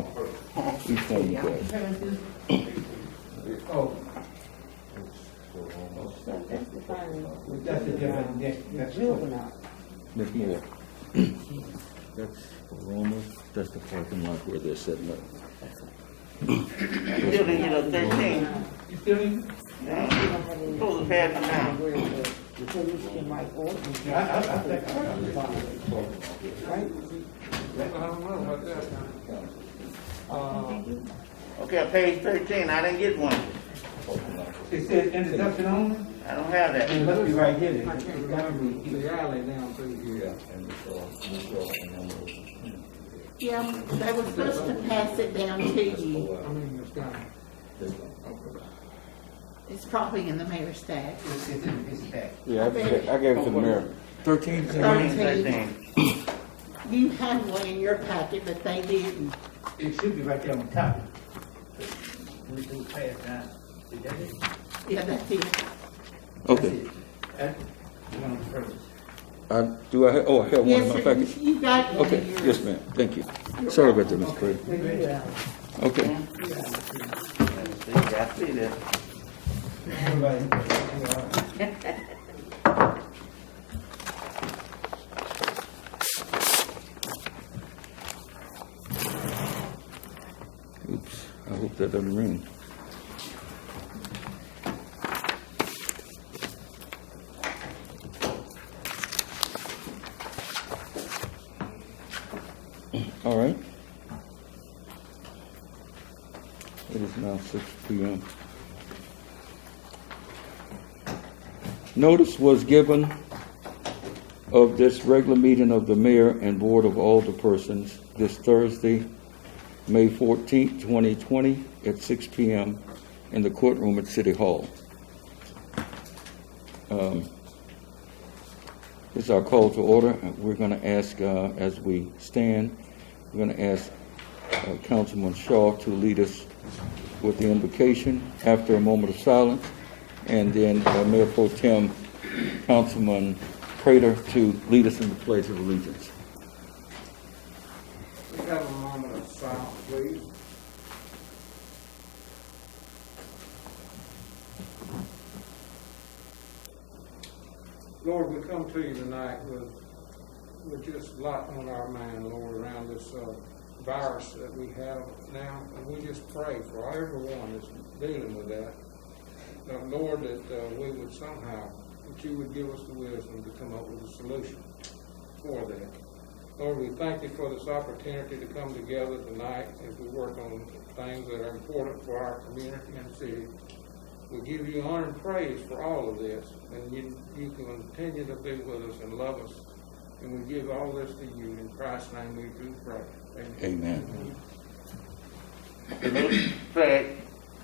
for each one of you guys. Oh, So that's the final. that's a different, that's Juvenile. Ms. Moore. That's Roma, that's the parking lot where they're setting up. You still didn't get a 13. You still in? Supposed to pass it down. The police can write ordinance. I think. Right? Okay, page 13, I didn't get one. It says introduction only? I don't have that. It must be right here. then. The alley down through here. Yeah, they were supposed to pass it down to you. I mean, it's got. It's probably in the mayor's stack. It's back. Yeah, I gave it to the mayor. 13? 13. You had one in your packet, but they didn't. It should be right there on top. We do pass down. Is that it? Yeah, that's it. Okay. That's one of the first. Do I have one in Yes, my sir, packet? you got one Okay, in yours. yes, ma'am, thank you. Sorry about that, Mr. Craig. Yeah. Okay. I see that. Oops, I hope that doesn't ring. All right. It is now 6 p.m. Notice was given of this regular meeting of the mayor and board of alderpersons this Thursday, May 14th, 2020, at 6 p.m. in the courtroom at City Hall. This is our call to order. We're going to ask, as we stand, we're going to ask Councilman Shaw to lead us with the invocation after a moment of silence, and then Mayor Pro Tem Councilman Prater to lead us in the Pledge of Allegiance. We have a moment of silence, please. Lord, we come to you tonight with just a lot on our mind, Lord, around this virus that we have now, and we just pray for everyone that's dealing with that. Lord, that we would somehow, that you would give us the wisdom to come up with a solution for that. Lord, we thank you for this opportunity to come together tonight as we work on things that are important for our community and city. We give you honor and praise for all of this, and you can continue to be with us and love us. And we give all this to you. In Christ's name we do pray. Amen. Amen. Flag.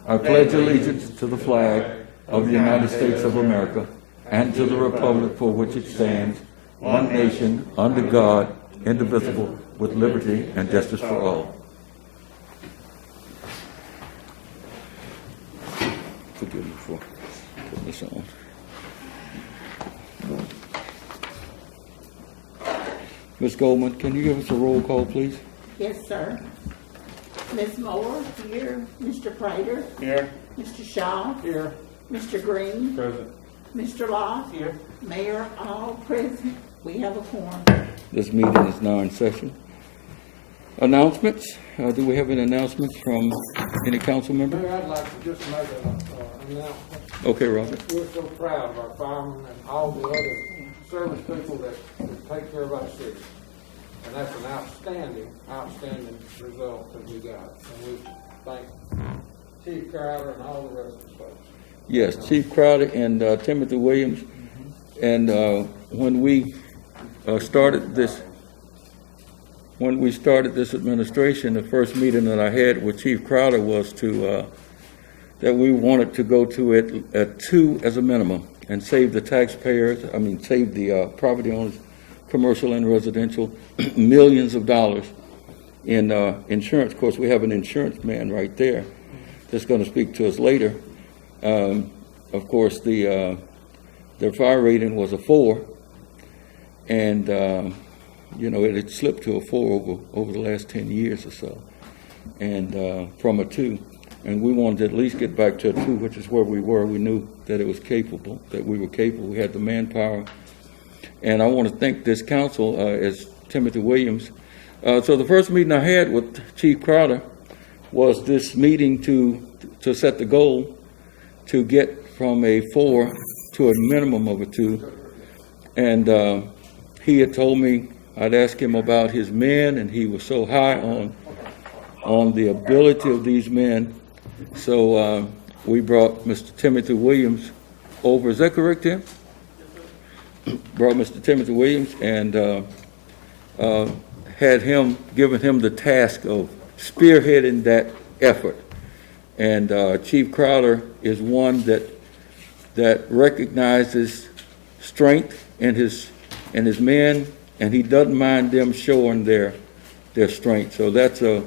I pledge allegiance to the flag of the United States of America and to the republic for which it stands, one nation, under God, indivisible, with liberty and justice for all. Forgive me for putting this on. Ms. Goldman, can you give us a roll call, please? Yes, sir. Ms. Moore, here. Mr. Prater, Here. Mr. Shaw, Here. Mr. Green, Present. Mr. Locke, Here. Mayor, all present. We have a quorum. This meeting is now in session. Announcements. Do we have any announcements from any council member? Mayor, I'd like to just make an announcement. Okay, Robert. We're so proud of our firemen and all the other service people that take care of our city. And that's an outstanding result that we got. And we thank Chief Crowder and all the rest of the folks. Yes, Chief Crowder and Timothy Williams. And when we started this administration, the first meeting that I had with Chief Crowder was that we wanted to go to it at 2 as a minimum and save the taxpayers, save the property owners, commercial and residential, millions of dollars in insurance. Of course, we have an insurance man right there that's going to speak to us later. Of course, their fire rating was a 4, and it had slipped to a 4 over the last 10 years or so. and from a 2. And we wanted to at least get back to a 2, which is where we were. We knew that it was capable, that we were capable. We had the manpower. And I want to thank this council as Timothy Williams. So the first meeting I had with Chief Crowder was this meeting to set the goal to get from a 4 to a minimum of a 2. And he had told me I'd ask him about his men, and he was so high on the ability of these men. So we brought Mr. Timothy Williams over. Is that correct, Tim? Brought Mr. Timothy Williams and had him, given him the task of spearheading that effort. And Chief Crowder is one that recognizes strength in his men, and he doesn't mind them showing their strength. So that's a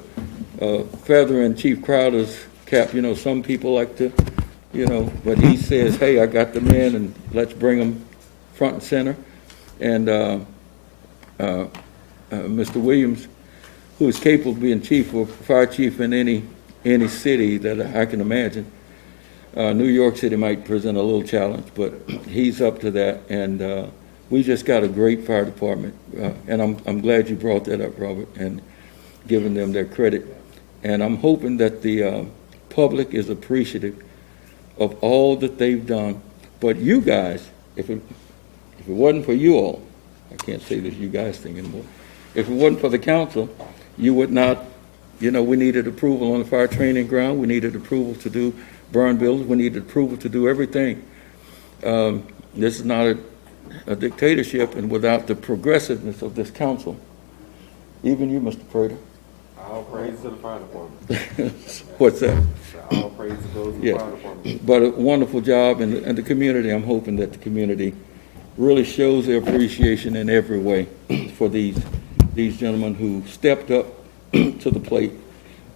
feather in Chief Crowder's cap. You know, some people like to, but he says, hey, I got the men, and let's bring them front and center. And Mr. Williams, who is capable of being chief or fire chief in any city that I can imagine. New York City might present a little challenge, but he's up to that. And we just got a great fire department. And I'm glad you brought that up, Robert, and giving them their credit. And I'm hoping that the public is appreciative of all that they've done. But you guys, if it wasn't for you all, I can't say this you guys thing anymore. If it wasn't for the council, you would not, we needed approval on the fire training ground. We needed approval to do burn buildings. We needed approval to do everything. This is not a dictatorship, and without the progressiveness of this council, even you, Mr. Prater. All praise to the fire department. What's that? All praise goes to the fire department. But a wonderful job, and the community, I'm hoping that the community really shows their appreciation in every way for these gentlemen who stepped up to the plate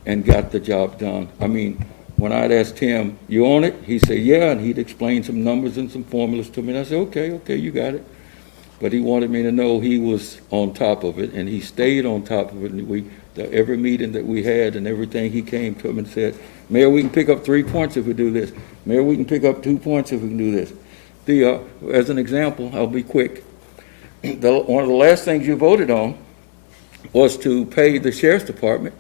and got the job done. I mean, when I'd asked him, you on it? He said, yeah, and he'd explain some numbers and some formulas to me, and I said, okay, you got it. But he wanted me to know he was on top of it, and he stayed on top of it. And every meeting that we had and everything, he came to him and said, Mayor, we can pick up 3 points if we do this. Mayor, we can pick up 2 points if we can do this. As an example, I'll be quick. One of the last things you voted on was to pay the sheriff's department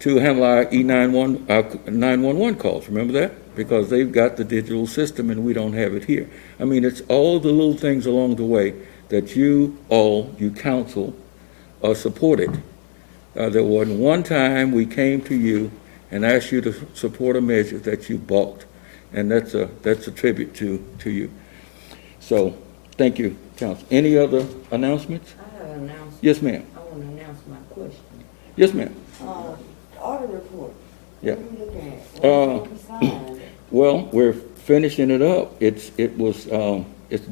to handle our 911 calls. Remember that? Because they've got the digital system and we don't have it here. I mean, it's all the little things along the way that you council, supported. There wasn't one time we came to you and asked you to support a measure that you balked. And that's a tribute to you. So, thank you, council. Any other announcements? I have an announcement. Yes, ma'am. I want to announce my question. Yes, ma'am. Audit report. Yeah. What are you looking at? What's going to be signed? Well, we're finishing it up. It's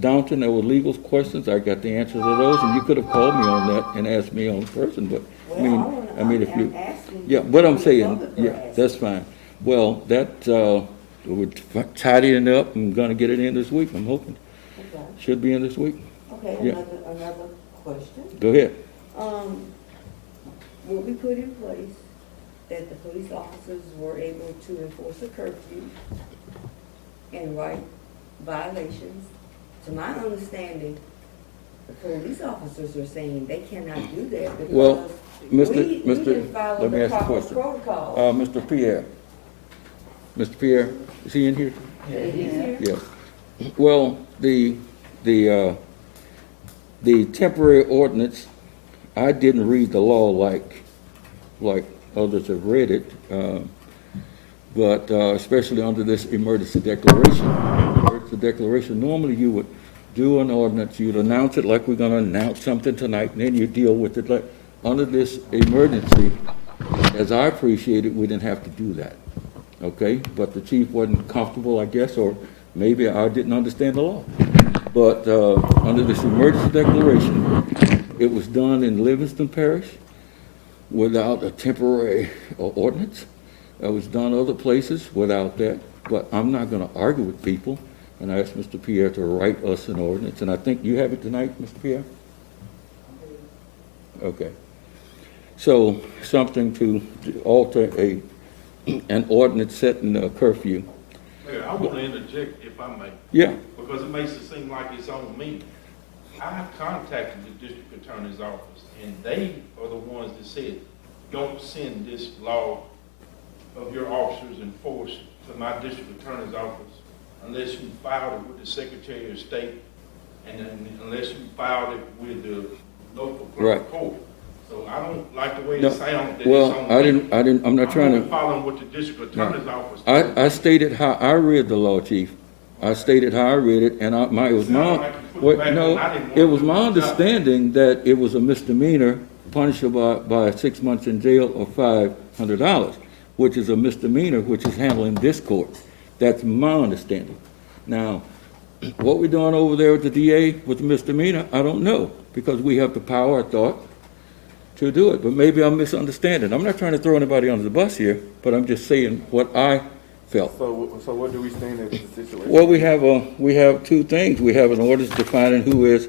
daunting. There were legal questions. I got the answers to those, and you could have called me on that and asked me on person. But I'm asking. Yeah, what I'm saying, Public yeah, asking. that's fine. Well, we're tidying it up and gonna get it in this week. I'm hoping. Okay. Should be in this week. Okay, Yeah. another question. Go ahead. Will we put in place that the police officers were able to enforce a curfew and write violations? To my understanding, the police officers are saying they cannot do that because Well, we didn't follow let me the ask you a proper question. protocol. Mr. Pierre. Mr. Pierre, is he in here? He's here. Yes. Well, the temporary ordinance, I didn't read the law like others have read it, but especially under this emergency declaration. Emergency declaration, normally you would do an ordinance, you'd announce it like we're going to announce something tonight, and then you deal with it. Like under this emergency, as I appreciate it, we didn't have to do that. Okay, but the chief wasn't comfortable, I guess, or maybe I didn't understand the law. But under this emergency declaration, it was done in Livingston Parish without a temporary ordinance. It was done other places without that. But I'm not going to argue with people, and I asked Mr. Pierre to write us an ordinance, and I think you have it tonight, Mr. Pierre? Okay. So something to alter an ordinance setting a curfew. Mayor, I want to interject if I may, Yeah, because it makes it seem like it's on me. I have contacted the district attorney's office, and they are the ones that said, don't send this law of your officers in force to my district attorney's office unless you filed it with the Secretary of State, and then unless you filed it with the local clerk of court. So I don't like the way No, it sounds that well, it's on me. I'm not trying I'm to, following what the district attorney's office told me. I stated how I read the law, Chief. I stated how I read it, and it was Sound my, like you put it back when I didn't want it was to do my my job. understanding that it was a misdemeanor punishable by 6 months in jail or $500, which is a misdemeanor, which is handled in this court. That's my understanding. Now, what we're doing over there with the DA with the misdemeanor, I don't know, because we have the power, I thought, to do it. But maybe I'm misunderstanding. I'm not trying to throw anybody under the bus here, but I'm just saying what I felt. So what do we stand in with the situation? Well, we have two things. We have an ordinance defining who is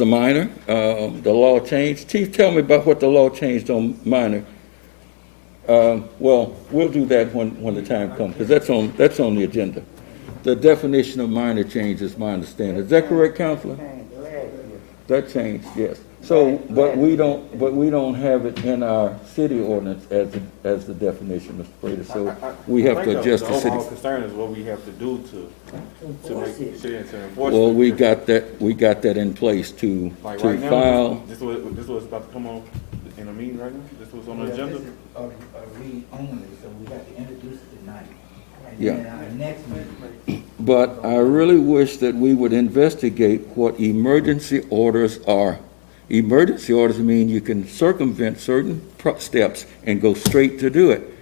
a minor. The law changed. Chief, tell me about what the law changed on minor. Well, we'll do that when the time comes, because that's on the agenda. The definition of minor change is my understanding. Is that correct, Counselor? That changed, yes. So, but we don't have it in our city ordinance as the definition, Mr. Prater. So we have to adjust the The city. overall concern is what we have to do to Enforce make it. sure to enforce. Well, it. we got that in place to Like right now, file. this was about to come on in a meeting right now. This was on the Well, agenda. this is a read only, so we have to introduce it tonight. And Yeah. then our next meeting, But I really wish that we would investigate what emergency orders are. Emergency orders mean you can circumvent certain steps and go straight to do it,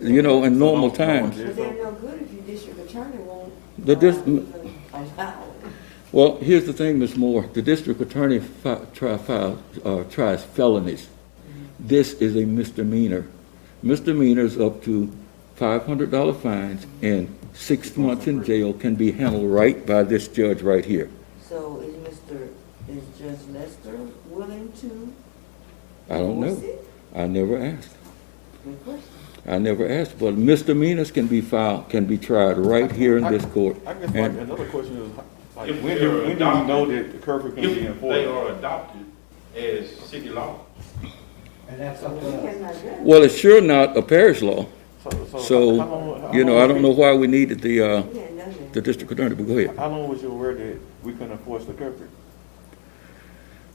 in normal times. But they're no good if your district attorney won't. The dis- even allow it. Well, here's the thing, Ms. Moore, the district attorney tries felonies. This is a misdemeanor. Misdemeanors up to $500 fines and 6 months in jail can be handled right by this judge right here. So is Judge Lester willing to I don't enforce know. it? I never asked. Good question. I never asked, but misdemeanors can be tried right here in this court. I guess And- another question is, like, If when they're do we adopted- know that the curfew can be If enforced? they are adopted as city law. and that's up We to us. cannot do it. Well, it's sure not a parish law, so, how long- I don't know why we needed the We hadn't done that. district attorney, but go ahead. How long was you aware that we couldn't enforce the curfew?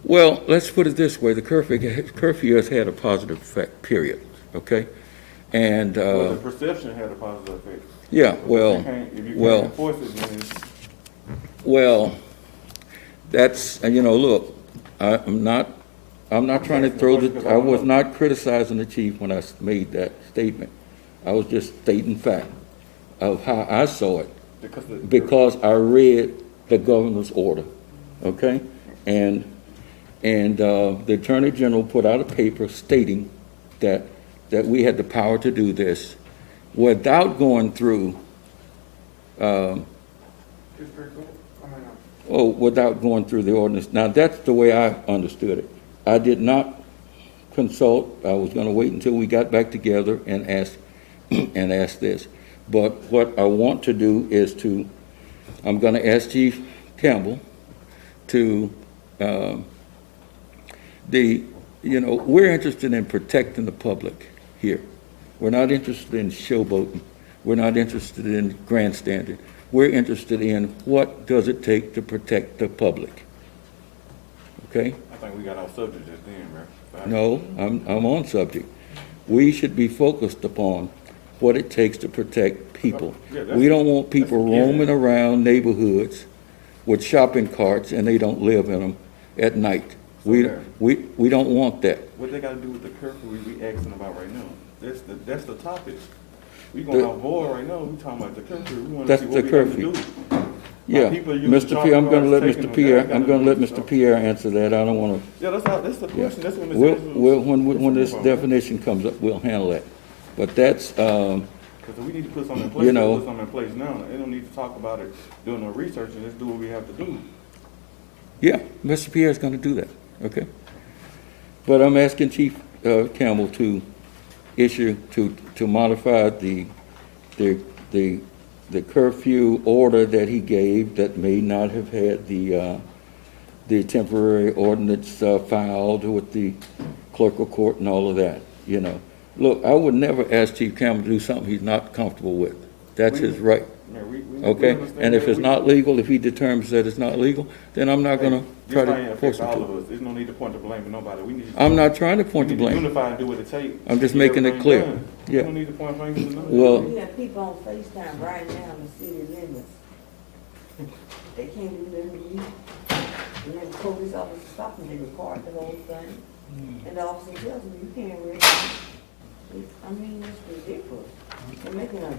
Well, let's put it this way, the curfew has had a positive effect, period, okay? And, Well, the perception had a positive effect. yeah, If you well, can't enforce it, then it's. well, that's, look, I'm not trying to I was not criticizing the chief when I made that statement. I was just stating fact of how I saw it, because I read the governor's order, okay? And the Attorney General put out a paper stating that we had the power to do this without going through, without going through the ordinance. Now, that's the way I understood it. I did not consult. I was going to wait until we got back together and ask this. But what I want to do is I'm going to ask Chief Campbell to, we're interested in protecting the public here. We're not interested in showboating. We're not interested in grandstanding. We're interested in what does it take to protect the public. Okay? I think we got off subject just then, man. No, I'm on subject. We should be focused upon what it takes to protect people. We don't want people roaming around neighborhoods with shopping carts and they don't live in them at night. We don't want that. What they got to do with the curfew we asking about right now? That's the topic. We going avoid right now. We talking about the curfew. We want to That's see the what we got to curfew. do. Yeah, people using Mr. Pierre, I'm shopping gonna let carts, Mr. taking Pierre, them, I'm gonna let gotta Mr. do Pierre answer that. I don't wanna, Yeah, that's the yeah. question. That's what When this definition comes up, we'll handle that. But that's, Because we need to put something in place. You know. Put something in place now. They don't need to talk about it, doing no research, and let's do what we have to do. yeah, Mr. Pierre's gonna do that, okay? But I'm asking Chief Campbell to issue, to modify the curfew order that he gave that may not have had the temporary ordinance filed with the clerk of court and all of that, you know. Look, I would never ask Chief Campbell to do something he's not comfortable with. That's his right. Yeah, we Okay, understand and if that. it's not legal, if he determines that it's not legal, then I'm not gonna try This thing to force affects him all to. of us. There's no need to point the blame at nobody. We need. I'm not trying to point the We need to blame. unify and do what it takes. I'm just to get making it everything clear. done. Yeah. We don't need to point fingers at nobody. Well, We have people on FaceTime right now in the city limits. They can't even let me leave. And then the police officer stopped them, they record the whole thing. And the officer tells them, you can't read it. I mean, it's ridiculous. They're making a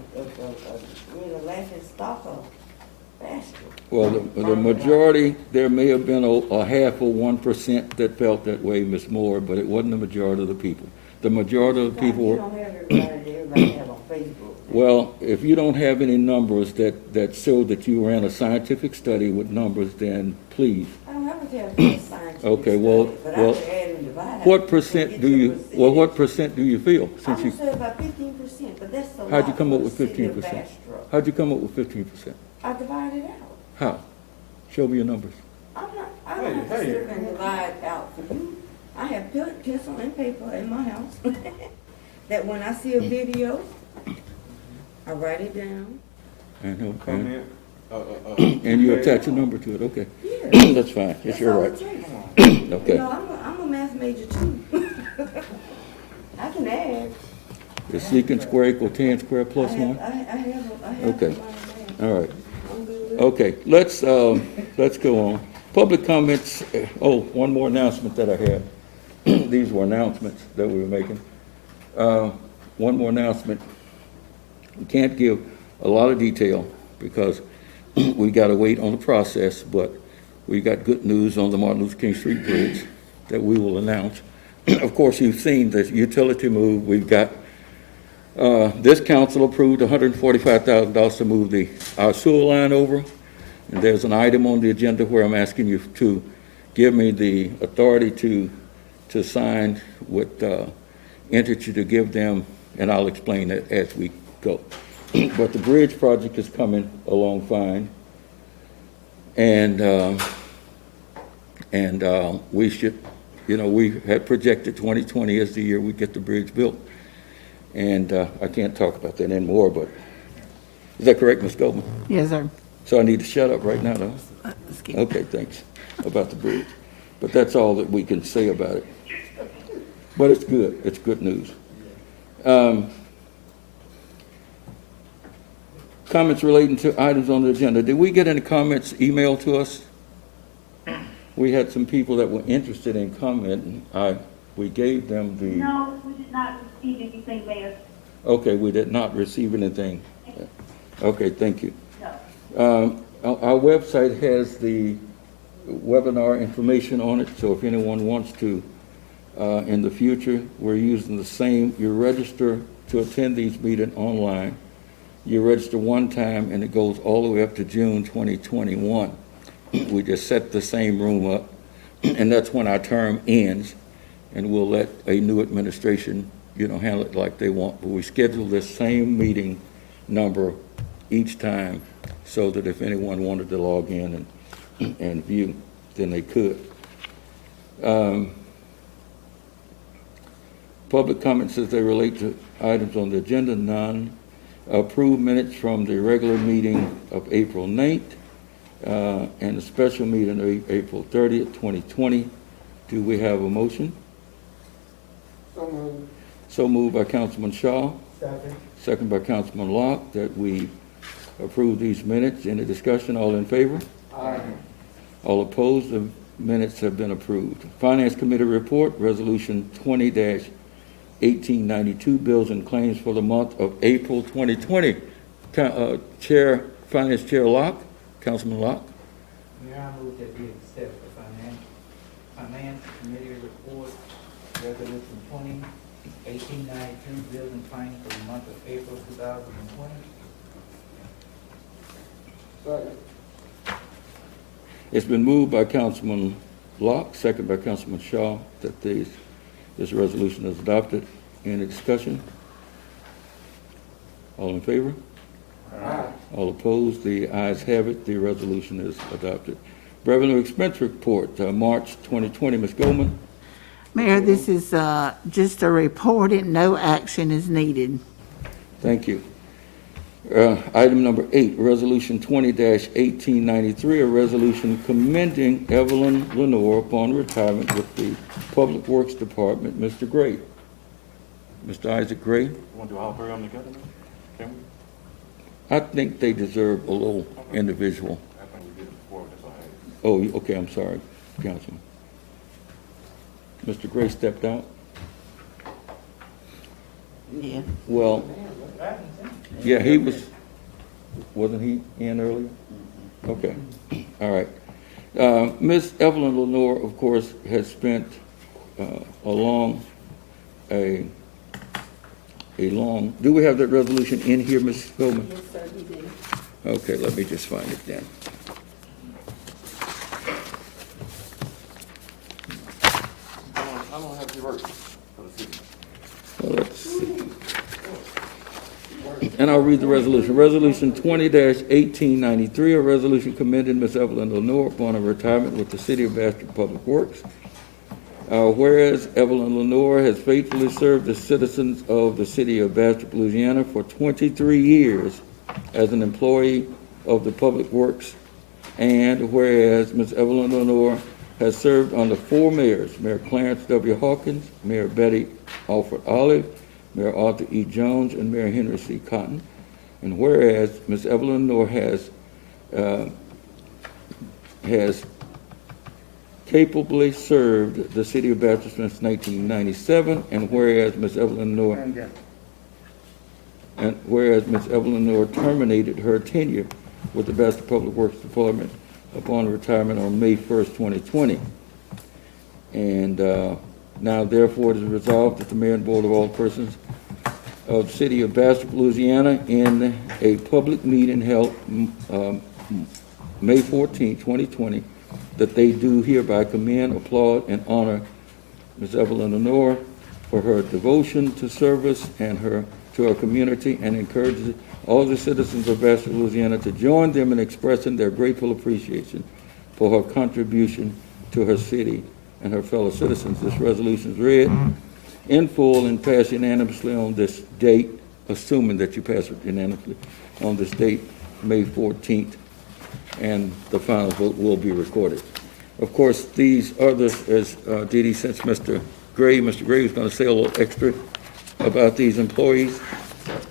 really laughing stock of Bastrop. well, the majority, there may have been a half or 1% that felt that way, Ms. Moore, but it wasn't the majority of the people. The majority of the people You were, don't have everybody have on Facebook. well, if you don't have any numbers that show that you ran a scientific study with numbers, then please. I don't have to have a scientific Okay, well- study, but I well, could add and divide. What percent do you, well, what percent do you feel? I Since would you, say about 15%, but that's a lot. how'd you come for up the with city of 15%? Bastrop. How'd you come up with 15%? I divided out. How? Show me your numbers. I don't have to Hey, sit and divide out for you. I have pencil and paper in my house, that when I see a video, I write it down. Comment. And you attach a number to it, okay. Yeah. That's fine, it's That's your all right. it takes. You Okay. know, I'm a math major too. I can add. Is secant square equal 10 square plus I 1? have Okay. a mind of math. All right. I'm good. Okay, let's go on. Public comments, one more announcement that I had. These were announcements that we were making. One more announcement. We can't give a lot of detail because we gotta wait on the process, but we got good news on the Martin Luther King Street Bridge that we will announce. Of course, you've seen the utility move. We've got, this council approved $145,000 to move our sewer line over. And there's an item on the agenda where I'm asking you to give me the authority to sign with entity to give them, and I'll explain that as we go. But the bridge project is coming along fine. And we should, we had projected 2020 as the year we get the bridge built. And I can't talk about that anymore, but is that correct, Ms. Goldman? Yes, sir. So I need to shut up right now, though? Okay, thanks, about the bridge. But that's all that we can say about it. But it's good, it's good news. Comments relating to items on the agenda. Did we get any comments emailed to us? We had some people that were interested in commenting. We gave them the... No, we did not receive anything, Mayor. Okay, we did not receive anything. Okay, thank you. No. Our website has the webinar information on it, so if anyone wants to, in the future, we're using the same. You register to attend these meetings online. You register one time, and it goes all the way up to June 2021. We just set the same room up, and that's when our term ends, and we'll let a new administration, handle it like they want. But we schedule this same meeting number each time so that if anyone wanted to log in and view, then they could. Public comments as they relate to items on the agenda, none. Approved minutes from the regular meeting of April 9th and the special meeting of April 30th, 2020. Do we have a motion? So moved. So moved by Councilman Shaw. Second. Second by Councilman Locke, that we approve these minutes. Any discussion? All in favor? Aye. All opposed? The minutes have been approved. Finance Committee report, Resolution 20-1892, bills and claims for the month of April 2020. Finance Chair Locke, Councilman Locke. Mayor, I move that we accept the finance committee report, resolution 20-1892, bills and claims for the month of April 2020. Second. It's been moved by Councilman Locke, second by Councilman Shaw, that these This resolution is adopted. Any discussion? All in favor? All opposed? The ayes have it. The resolution is adopted. Revenue expense report, March 2020. Ms. Goldman? Mayor, this is just a report and no action is needed. Thank you. Item number 8, Resolution 20-1893, a resolution commending Evelyn Lenoir upon retirement with the Public Works Department. Mr. Gray. Mr. Isaac Gray. You want to do all three of them together? Can we? I think they deserve a little individual. I think we did it before, that's all right. Oh, okay, I'm sorry, Councilman. Mr. Gray stepped out? Yeah. Well, yeah, he wasn't he in earlier? Okay, all right. Ms. Evelyn Lenoir, of course, has spent a long, do we have that resolution in here, Ms. Goldman? Yes, sir, you do. Okay, let me just find it then. How long have you worked for the city? Well, let's see. And I'll read the resolution. Resolution 20-1893, a resolution commending Ms. Evelyn Lenoir upon her retirement with the City of Bastrop Public Works. Whereas Evelyn Lenoir has faithfully served the citizens of the City of Bastrop, Louisiana for 23 years as an employee of the Public Works, and whereas Ms. Evelyn Lenoir has served under 4 mayors, Mayor Clarence W. Hawkins, Mayor Betty Alford Olive, Mayor Arthur E. Jones, and Mayor Henry C. Cotton. And whereas Ms. Evelyn Lenoir has capably served the City of Bastrop since 1997, and whereas Ms. Evelyn Lenoir terminated her tenure with the Bastrop Public Works Department upon retirement on May 1st, 2020. And now, therefore, it is resolved that the Mayor and Board of Alderpersons of the City of Bastrop, Louisiana, in a public meeting held May 14, 2020, that they do hereby commend, applaud, and honor Ms. Evelyn Lenoir for her devotion to service and to our community, and encourages all the citizens of Bastrop, Louisiana to join them in expressing their grateful appreciation for her contribution to her city and her fellow citizens. This resolution is read in full and passed unanimously on this date, assuming that you pass it unanimously on this date, May 14th, and the final vote will be recorded. Of course, these others, as Dee Dee, since Mr. Gray was going to say a little extra about these employees.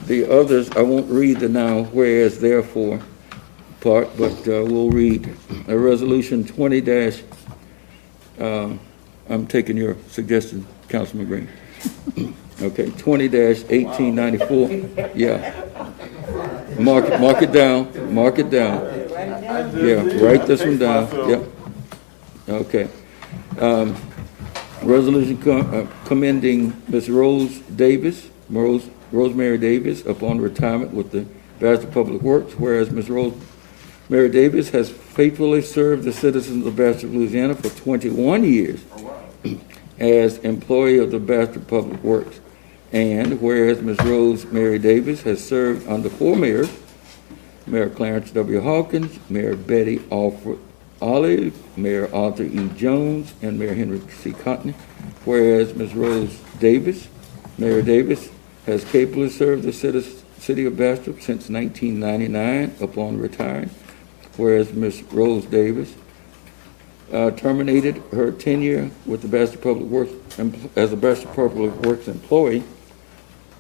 The others, I won't read the now, whereas, therefore part, but we'll read a resolution 20- I'm taking your suggestion, Councilman Green. Okay, 20-1894. Yeah. Mark it down. Mark it down. Yeah, write this one down. Yep. Okay. Resolution commending Ms. Rosemary Davis upon retirement with the Bastrop Public Works, whereas Ms. Rosemary Davis has faithfully served the citizens of Bastrop, Louisiana for 21 years as employee of the Bastrop Public Works. And whereas Ms. Rosemary Davis has served under 4 mayors, Mayor Clarence W. Hawkins, Mayor Betty Alford Olive, Mayor Arthur E. Jones, and Mayor Henry C. Cotton. Whereas Ms. Mayor Davis, has capably served the city of Bastrop since 1999 upon retiring. Whereas Ms. Rose Davis terminated her tenure with the Bastrop Public Works as a Bastrop Public Works employee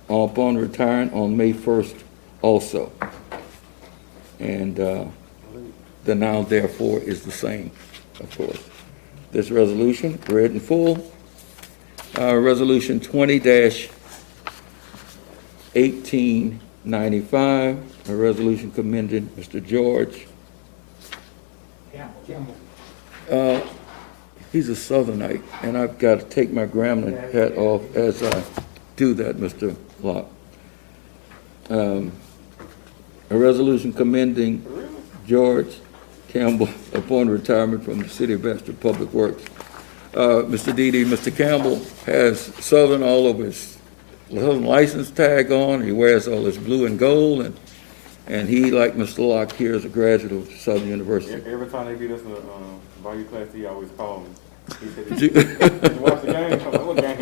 upon retiring on May 1st also. And the now therefore is the same, of course. This resolution, read in full, resolution 20-1895, a resolution commending Mr. George. He's a Southernite, and I've got to take my Grambling hat off as I do that, Mr. Locke. A resolution commending George Campbell upon retirement from the City of Bastrop Public Works, Mr. Dede, Mr. Campbell has Southern all over his Southern license tag on. He wears all his blue and gold, and he, like Mr. Locke here, is a graduate of Southern University. Every time they beat us in the value class, he always called me. He said, Did "Did you watch the game?" I'm like, "What game?"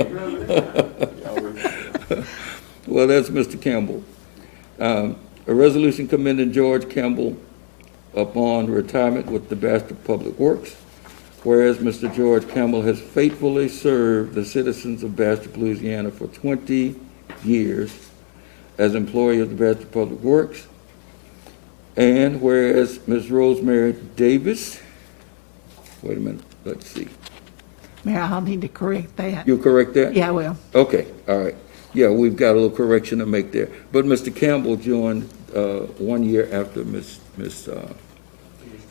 He always- Well, that's Mr. Campbell. A resolution commending George Campbell upon retirement with the Bastrop Public Works. Whereas Mr. George Campbell has faithfully served the citizens of Bastrop, Louisiana for 20 years as employee of the Bastrop Public Works. And whereas Ms. Rosemary Davis, wait a minute, let's see. Mayor, I'll need to correct that. You correct that? Yeah, I will. Okay, all right. Yeah, we've got a little correction to make there. But Mr. Campbell joined 1 year after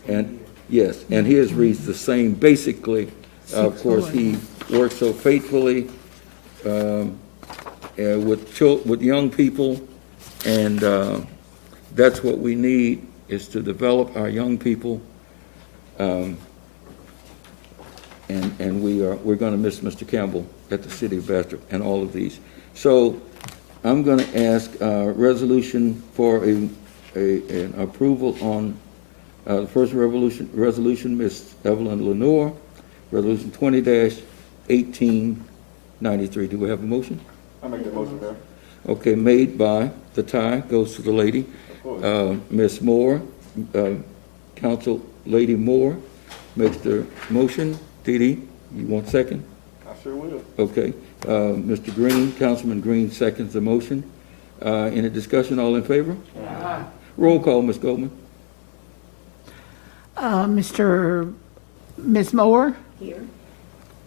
and yes, and his reads the same. Basically, of course, he works so faithfully with young people, and that's what we need, is to develop our young people. And we're going to miss Mr. Campbell at the City of Bastrop and all of these. So I'm going to ask resolution for an approval on the first resolution, Ms. Evelyn Lenoir, Resolution 20-1893. Do we have a motion? I make that motion, Mayor. Okay, made by, the tie goes to the lady, Of course. Ms. Moore, Council Lady Moore makes the motion. Dee Dee, you want second? I sure will. Okay. Mr. Green, Councilman Green seconds the motion. Any discussion, all in favor? Aye. Roll call, Ms. Goldman. Ms. Moore, Here.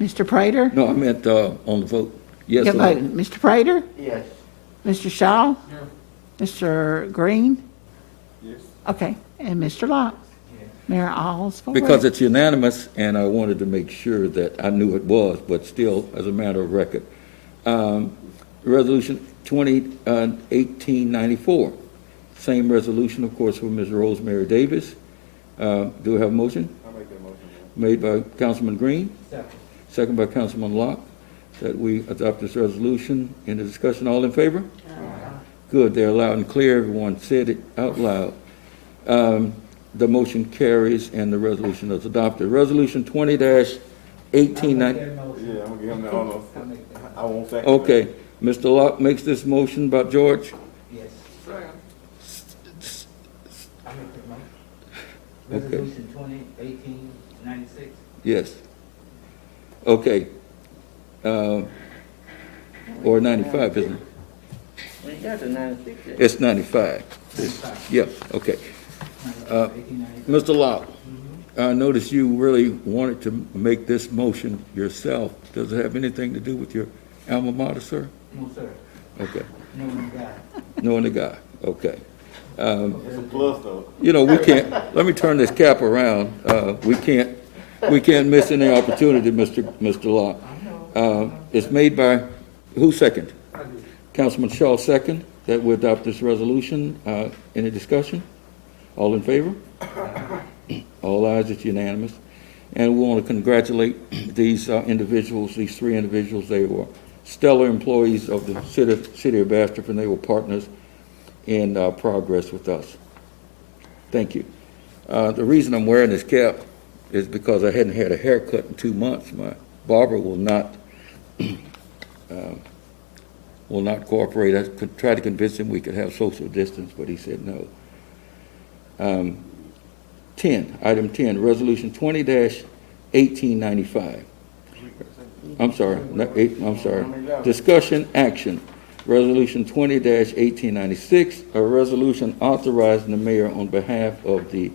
Mr. Prater? No, I meant on the vote. Yes You or no? voted. Mr. Prater? Yes. Mr. Shaw? Here. Mr. Green? Yes. Okay, and Mr. Locke? Yes. Mayor, all's for it. Because it's unanimous, and I wanted to make sure that I knew it was, but still, as a matter of record. Resolution 1894. Same resolution, of course, for Ms. Rosemary Davis. Do we have a motion? I make that motion, Mayor. Made by Councilman Green, Second. second by Councilman Locke, that we adopt this resolution. In the discussion, all in favor? Good, they're loud and clear. Everyone said it out loud. The motion carries and the resolution is adopted. Resolution 20-1890. Yeah, I'm gonna give him that. I'll make that. I won't second. Okay, Mr. Locke makes this motion about George. Yes. Second. I make the motion. Okay. Resolution 20-1896. Yes. Okay. Or 95, isn't it? We got the 96 yet. It's 95. Yeah, okay. 1896. Mr. Locke, I noticed you really wanted to make this motion yourself. Does it have anything to do with your alma mater, sir? No, sir. Okay. No one got it. Knowing the guy, okay. It's a plus, though. You know, we can't, let me turn this cap around. We can't miss any opportunity, Mr. Locke. It's made by, who second? I do. Councilman Shaw second, that we adopt this resolution. Any discussion? All in favor? All ayes, it's unanimous. And we want to congratulate these individuals, these three individuals. They were stellar employees of the city of Bastrop, and they were partners in progress with us. Thank you. The reason I'm wearing this cap is because I hadn't had a haircut in 2 months. My barber will not cooperate. I could try to convince him we could have social distance, but he said no. Item 10, Resolution 20-1895. I'm sorry, Discussion action. Resolution 20-1896, a resolution authorizing the mayor on behalf of the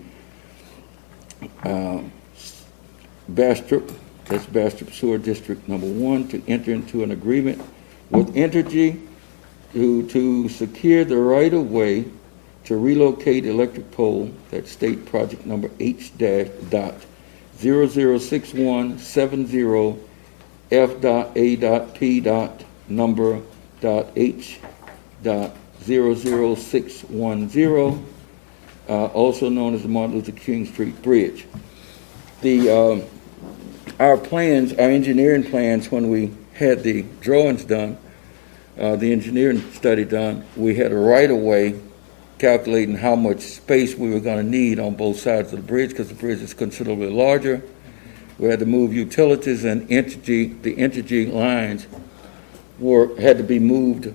Bastrop, that's Bastrop Sewer District Number 1, to enter into an agreement with Entergy to secure the right-of-way to relocate electric pole, that's state project number H-006170 F.A.P. number H.00610, also known as the Martin Luther King Street Bridge. The our plans, our engineering plans, when we had the drawings done, the engineering study done, we had a right-of-way calculating how much space we were going to need on both sides of the bridge, because the bridge is considerably larger. We had to move utilities, and the energy lines had to be moved.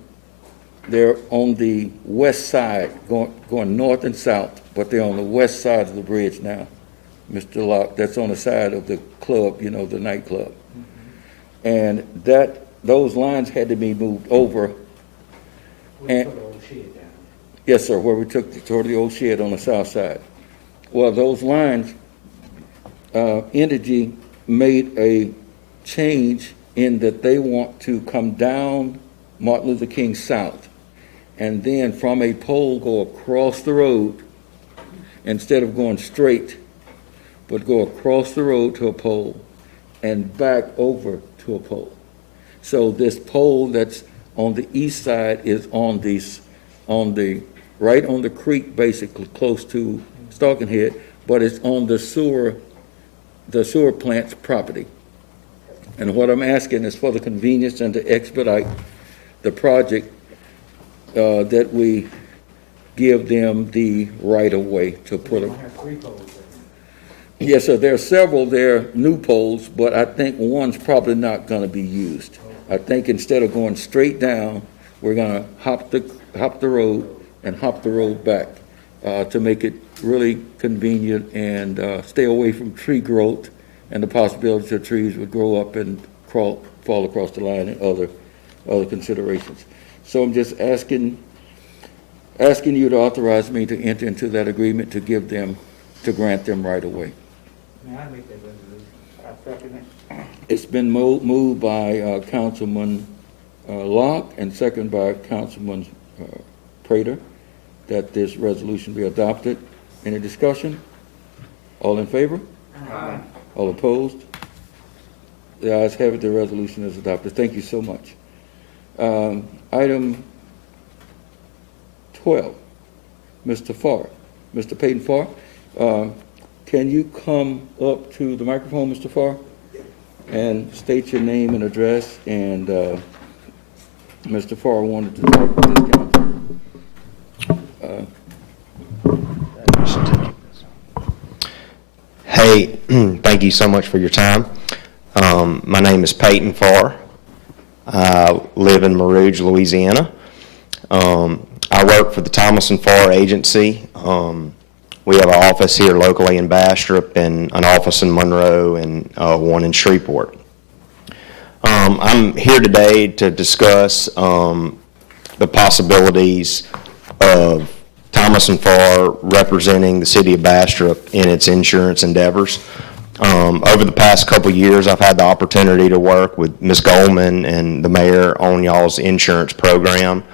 They're on the west side, going north and south, but they're on the west side of the bridge now, Mr. Locke. That's on the side of the club, the nightclub. And those lines had to be moved over. We And- put the old shed down. Yes, sir, where we took toward the old shed on the south side. Well, those lines, Energy made a change in that they want to come down Martin Luther King South, and then from a pole go across the road, instead of going straight, but go across the road to a pole and back over to a pole. So this pole that's on the east side is right on the creek, basically close to Stalking Head, but it's on the sewer plant's property. And what I'm asking is for the convenience and to expedite the project, that we give them the right-of-way to put We're them. gonna have 3 poles there. Yes, sir, there are several there, new poles, but I think one's probably not gonna be used. I think instead of going straight down, we're gonna hop the road and hop the road back, to make it really convenient and, stay away from tree growth and the possibility that trees would grow up and fall across the line and other considerations. So I'm just asking you to authorize me to enter into that agreement to grant them right away. May I make that resolution? I second it. It's been moved by Councilman Locke and second by Councilman Prater that this resolution be adopted. Any discussion? All in favor? Aye. All opposed? The ayes have it, the resolution is adopted. Thank you so much. Item 12, Mr. Farr. Mr. Peyton Farr, can you come up to the microphone, Mr. Farr, and state your name and address? And Mr. Farr wanted to talk to this council. Hey, thank you so much for your time. My name is Peyton Farr. I live in Rouge, Louisiana. I work for the Thomas & Farr Agency. We have an office here locally in Bastrop and an office in Monroe and one in Shreveport. I'm here today to discuss the possibilities of Thomas & Farr representing the city of Bastrop in its insurance endeavors. Over the past couple of years, I've had the opportunity to work with Ms. Goldman and the mayor on y'all's insurance program.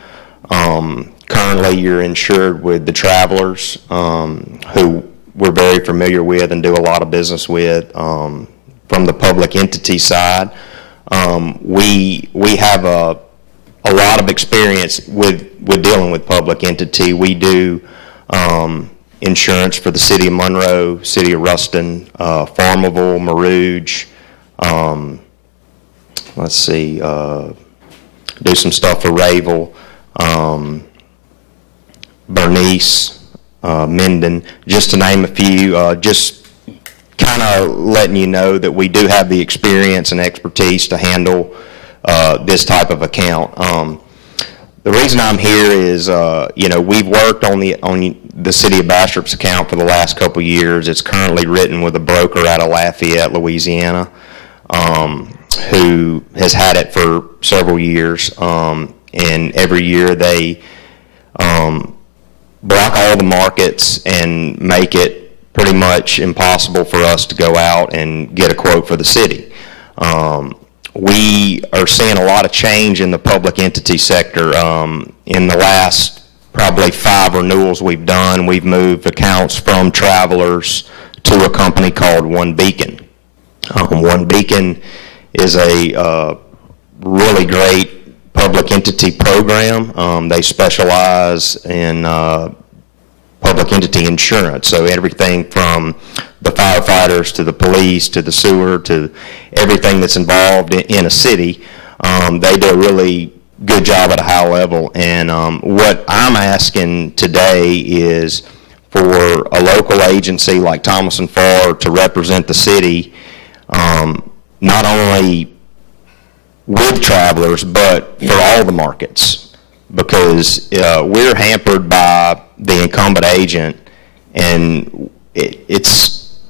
Currently, you're insured with the Travelers, who we're very familiar with and do a lot of business with from the public entity side. We have a lot of experience with dealing with public entity. We do insurance for the city of Monroe, city of Ruston, Farmville, Marouge. Do some stuff for Rayville, Bernice, Minden, just to name a few. Just kind of letting you know that we do have the experience and expertise to handle this type of account. The reason I'm here is, we've worked on the city of Bastrop's account for the last couple of years. It's currently written with a broker out of Lafayette, Louisiana, who has had it for several years. And every year they block all the markets and make it pretty much impossible for us to go out and get a quote for the city. We are seeing a lot of change in the public entity sector. In the last probably 5 renewals we've done, we've moved accounts from Travelers to a company called One Beacon. One Beacon is a really great public entity program. They specialize in public entity insurance, so everything from the firefighters, to the police, to the sewer, to everything that's involved in a city. They do a really good job at a high level. And what I'm asking today is for a local agency like Thomas and Farr to represent the city, not only with Travelers, but for all the markets, because we're hampered by the incumbent agent, and it's,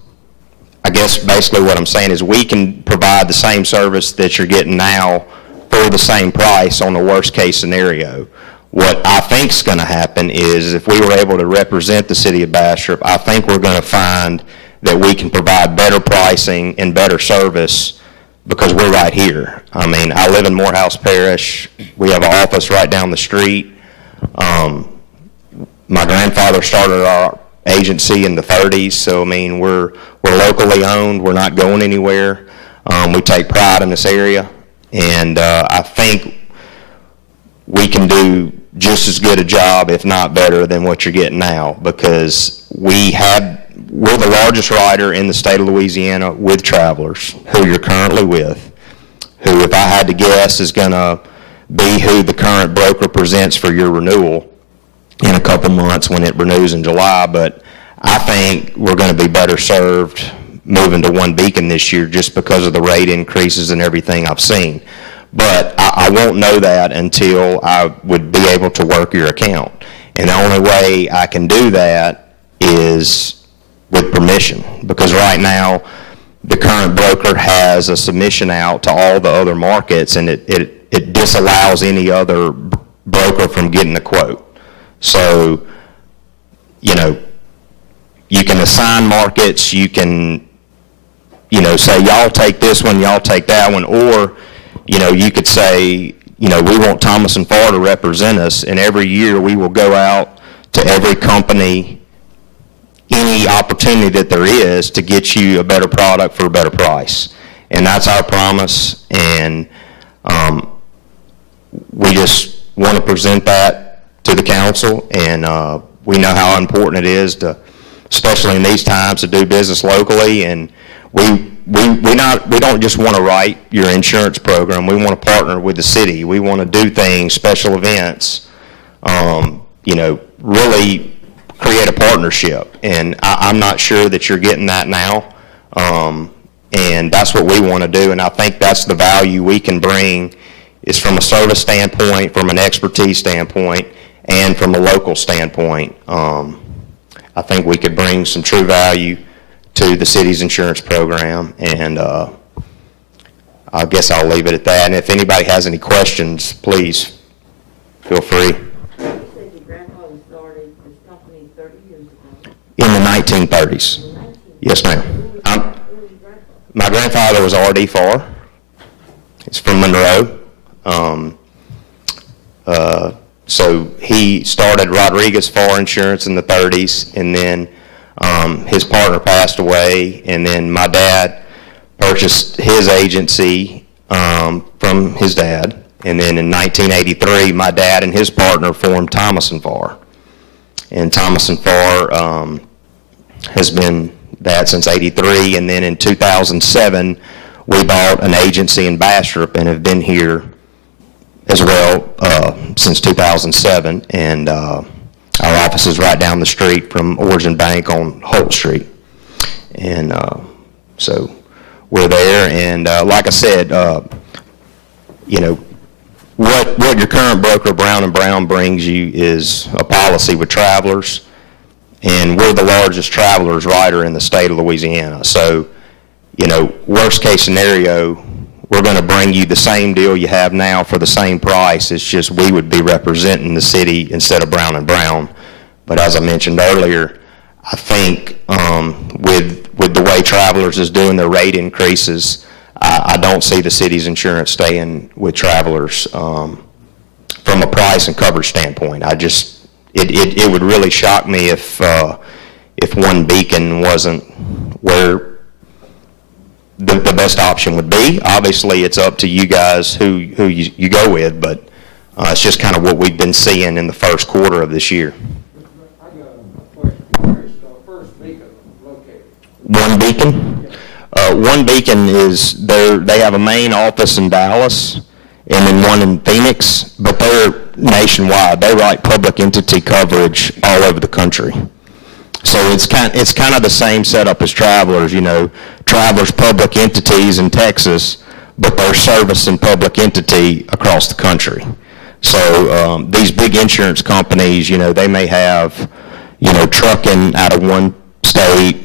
I guess basically what I'm saying is we can provide the same service that you're getting now for the same price on the worst case scenario. What I think is going to happen is if we were able to represent the city of Bastrop, I think we're going to find that we can provide better pricing and better service because we're right here. I mean, I live in Morehouse Parish. We have an office right down the street. My grandfather started our agency in the 30s, so I mean, we're locally owned. We're not going anywhere. We take pride in this area, and I think we can do just as good a job, if not better, than what you're getting now, because we're the largest writer in the state of Louisiana with Travelers, who you're currently with, who, if I had to guess, is going to be who the current broker presents for your renewal in a couple months when it renews in July. But I think we're going to be better served moving to One Beacon this year just because of the rate increases and everything I've seen. But I won't know that until I would be able to work your account. And the only way I can do that is with permission, because right now the current broker has a submission out to all the other markets, and it disallows any other broker from getting a quote. So, you know, you can assign markets, you can, you know, say y'all take this one, y'all take that one, or, you know, you could say, you know, we want Thomas and Farr to represent us, and every year we will go out to every company, any opportunity that there is to get you a better product for a better price. And that's our promise, and we just want to present that to the council, and we know how important it is to, especially in these times, to do business locally. And we don't just want to write your insurance program. We want to partner with the city. We want to do things, special events, you know, really create a partnership. And I'm not sure that you're getting that now. And that's what we want to do. And I think that's the value we can bring, is from a service standpoint, from an expertise standpoint, and from a local standpoint. I think we could bring some true value to the city's insurance program, and I guess I'll leave it at that. And if anybody has any questions, please feel free. You said your grandfather started this company 30 years ago. In the 1930s. Yes, ma'am. Who was your grandfather? My grandfather was R.D. Farr. He's from Monroe. So he started Rodriguez Farr Insurance in the 30s, and then his partner passed away, and then my dad purchased his agency from his dad, and then in 1983 my dad and his partner formed Thomas and Farr, and Thomas and Farr has been that since '83, and then in 2007 we bought an agency in Bastrop and have been here as well since 2007, and our office is right down the street from Origin Bank on Holt Street. And so we're there, and like I said, you know, what your current broker, Brown & Brown, brings you is a policy with Travelers, and we're the largest Travelers writer in the state of Louisiana. So, you know, worst case scenario, we're going to bring you the same deal you have now for the same price. It's just we would be representing the city instead of Brown & Brown. But as I mentioned earlier, I think with the way Travelers is doing their rate increases, I don't see the city's insurance staying with Travelers from a price and coverage standpoint. It would really shock me if One Beacon wasn't where the best option would be. Obviously, it's up to you guys who you go with, but it's just kind of what we've been seeing in the first quarter of this year. I got a question. Where's First Beacon located? One Beacon? One Beacon is, they have a main office in Dallas and then one in Phoenix, but they're nationwide. They write public entity coverage all over the country. So it's kind of the same setup as Travelers, you know. Travelers public entities in Texas, but they're servicing public entity across the country. So these big insurance companies, you know, they may have, you know, trucking out of one state,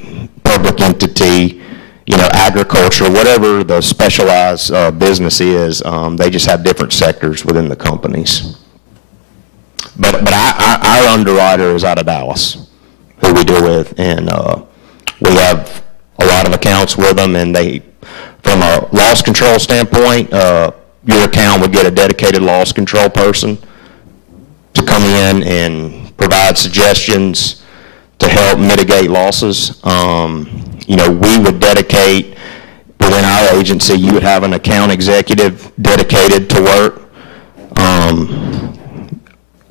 public entity, you know, agriculture, whatever the specialized business is, they just have different sectors within the companies. But our underwriter is out of Dallas, who we deal with, and we have a lot of accounts with them, and they, from a loss control standpoint, your account would get a dedicated loss control person to come in and provide suggestions to help mitigate losses. You know, we would dedicate, within our agency, you would have an account executive dedicated to work, and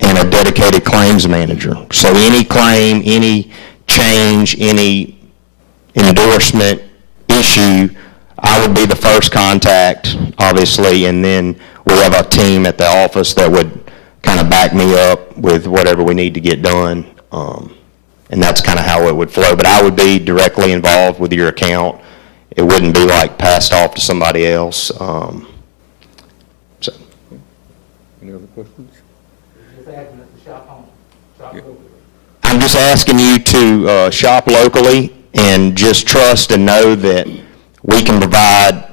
a dedicated claims manager. So any claim, any change, any endorsement issue, I would be the first contact, obviously, and then we have a team at the office that would kind of back me up with whatever we need to get done. And that's kind of how it would flow. But I would be directly involved with your account. It wouldn't be like passed off to somebody else. So. Any other questions? Just asking us to shop locally. I'm just asking you to shop locally and just trust and know that we can provide,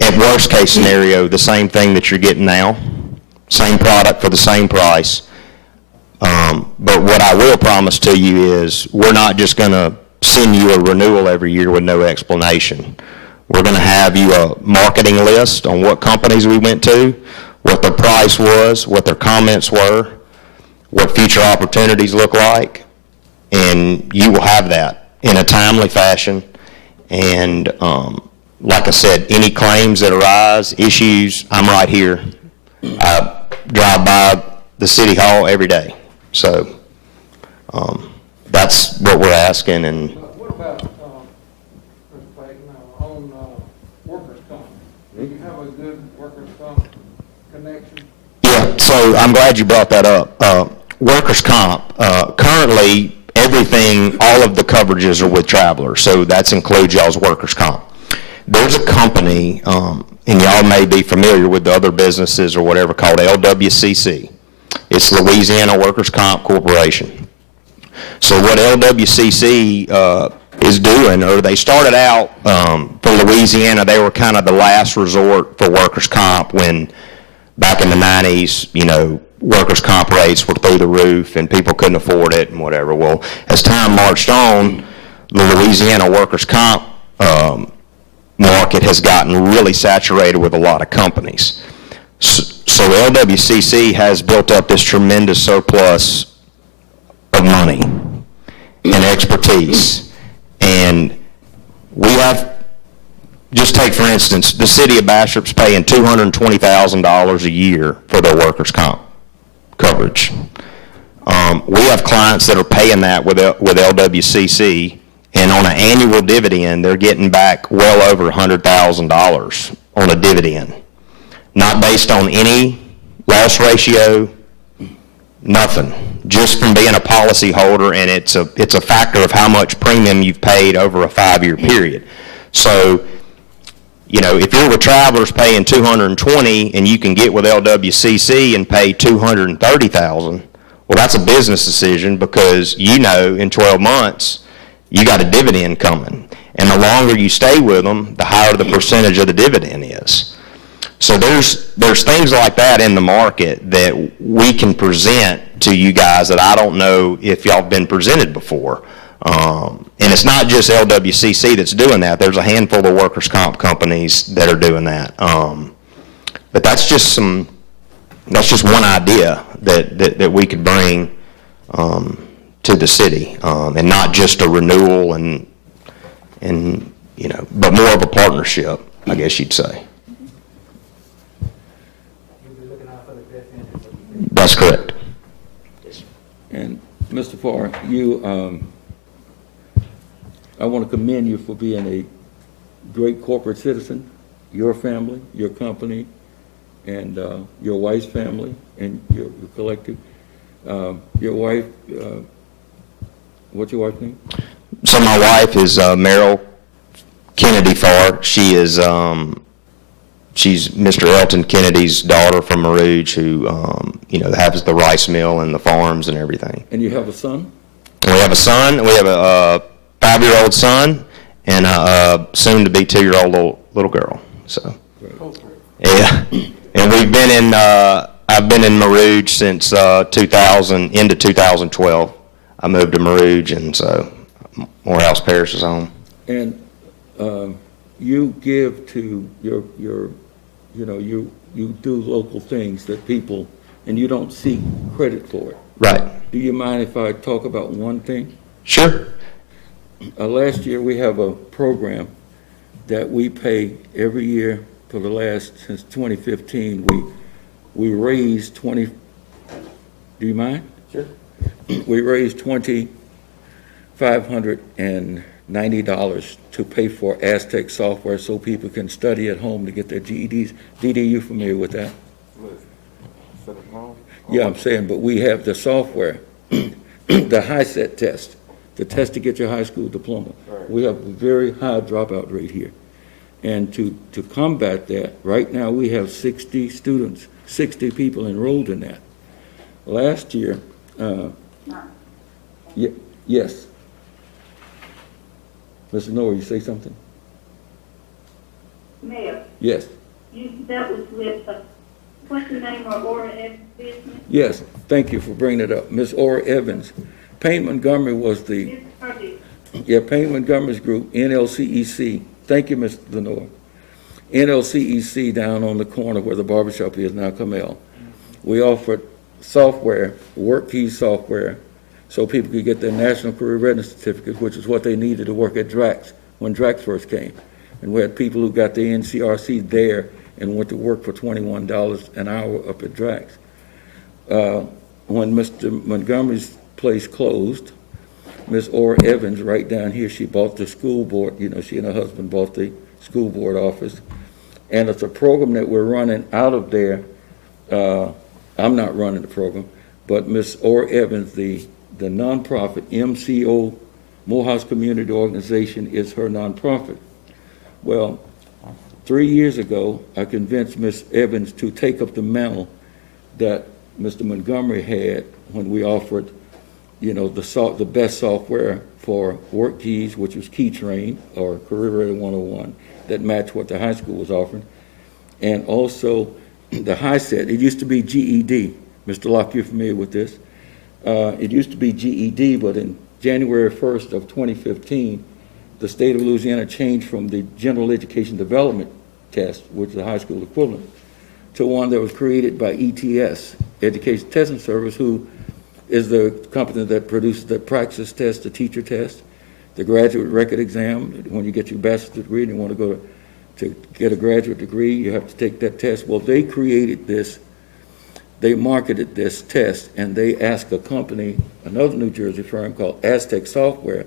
at worst case scenario, the same thing that you're getting now, same product for the same price. But what I will promise to you is we're not just going to send you a renewal every year with no explanation. We're going to have you a marketing list on what companies we went to, what their price was, what their comments were, what future opportunities look like, and you will have that in a timely fashion. And like I said, any claims that arise, issues, I'm right here. I drive by the city hall every day. So that's what we're asking. And What about, Mr. Payton, on workers' comp? Do you have a good workers' comp connection? yeah, so I'm glad you brought that up. Workers' comp, currently everything, all of the coverages are with Travelers, so that includes y'all's workers' comp. There's a company, and y'all may be familiar with the other businesses or whatever, called LWCC. It's Louisiana Workers' Comp Corporation. So what LWCC is doing, or they started out for Louisiana, they were kind of the last resort for workers' comp when back in the 90s, you know, workers' comp rates were through the roof and people couldn't afford it and whatever. Well, as time marched on, the Louisiana workers' comp market has gotten really saturated with a lot of companies. So LWCC has built up this tremendous surplus of money and expertise. And we have, just take for instance, the city of Bastrop's paying $220,000 a year for their workers' comp coverage. We have clients that are paying that with LWCC, and on an annual dividend, they're getting back well over $100,000 on a dividend. Not based on any loss ratio, nothing. Just from being a policy holder, and it's a factor of how much premium you've paid over a 5-year period. So, you know, if you're with Travelers paying $220,000 and you can get with LWCC and pay $230,000, well, that's a business decision because you know in 12 months you got a dividend coming. And the longer you stay with them, the higher the percentage of the dividend is. So there's things like that in the market that we can present to you guys that I don't know if y'all have been presented before. And it's not just LWCC that's doing that. There's a handful of workers' comp companies that are doing that. But that's just one idea that we could bring to the city, and not just a renewal and you know, but more of a partnership, I guess you'd say. You'll be looking out for the best interest of the city. That's correct. And Mr. Farr, you, I want to commend you for being a great corporate citizen, your family, your company, and your wife's family, and your collective. Your wife, what's your wife's name? So my wife is Meryl Kennedy Farr. She is she's Mr. Elton Kennedy's daughter from Marouge, who has the rice mill and the farms and everything. And you have a son? And we have a son. We have a 5-year-old son and a soon-to-be 2-year-old little girl. So, yeah. And we've been in. I've been in Marouge since 2000 into 2012. I moved to Marouge, and so Morehouse Parish is home. And you give to your you do local things that people, and you don't seek credit for it. Right. Do you mind if I talk about one thing? Sure. Last year, we have a program that we pay every year for the last, since 2015. We raised do you mind? Sure. We raised $2,590 to pay for Aztec software so people can study at home to get their GEDs. DD, you familiar with that? Yeah, I'm saying, but we have the software, the high-set test, the test to get your high school diploma. Right. We have a very high dropout rate here. And to combat that, right now we have 60 students, 60 people enrolled in that. Last year, yes. Mr. Noah, you say something? Mayor, Yes. that was with, what's the name of Ordinance business? Yes, thank you for bringing it up. Ms. Ora Evans. Payne Montgomery was the, Ms. Hardy. Payne Montgomery's group, NLCEC. Thank you, Ms. Lenoir. NLCEC down on the corner where the barbershop is now, Camel. We offered software, work key software, so people could get their National Career Readiness Certificates, which is what they needed to work at DRAX when DRAX first came. And we had people who got their NCRC there and went to work for $21 an hour up at DRAX. When Mr. Montgomery's place closed, Ms. Ora Evans, right down here, she bought the school board. She and her husband bought the school board office. And it's a program that we're running out of there. I'm not running the program, but Ms. Ora Evans, the nonprofit MCO, Morehouse Community Organization, is her nonprofit. Well, 3 years ago, I convinced Ms. Evans to take up the mantle that Mr. Montgomery had when we offered, the best software for work keys, which was KeyTrain or Career Ready 101, that matched what the high school was offering, and also the high set. It used to be GED. Mr. Locke, you're familiar with this. It used to be GED, but in January 1st of 2015, the state of Louisiana changed from the General Education Development Test, which is the high school equivalent, to one that was created by ETS, Education Testing Service, who is the company that produces the praxis test, the teacher test, the graduate record exam. When you get your bachelor's degree and you want to go to get a graduate degree, you have to take that test. Well, they created this. They marketed this test, and they asked a company, another New Jersey firm called Aztec Software,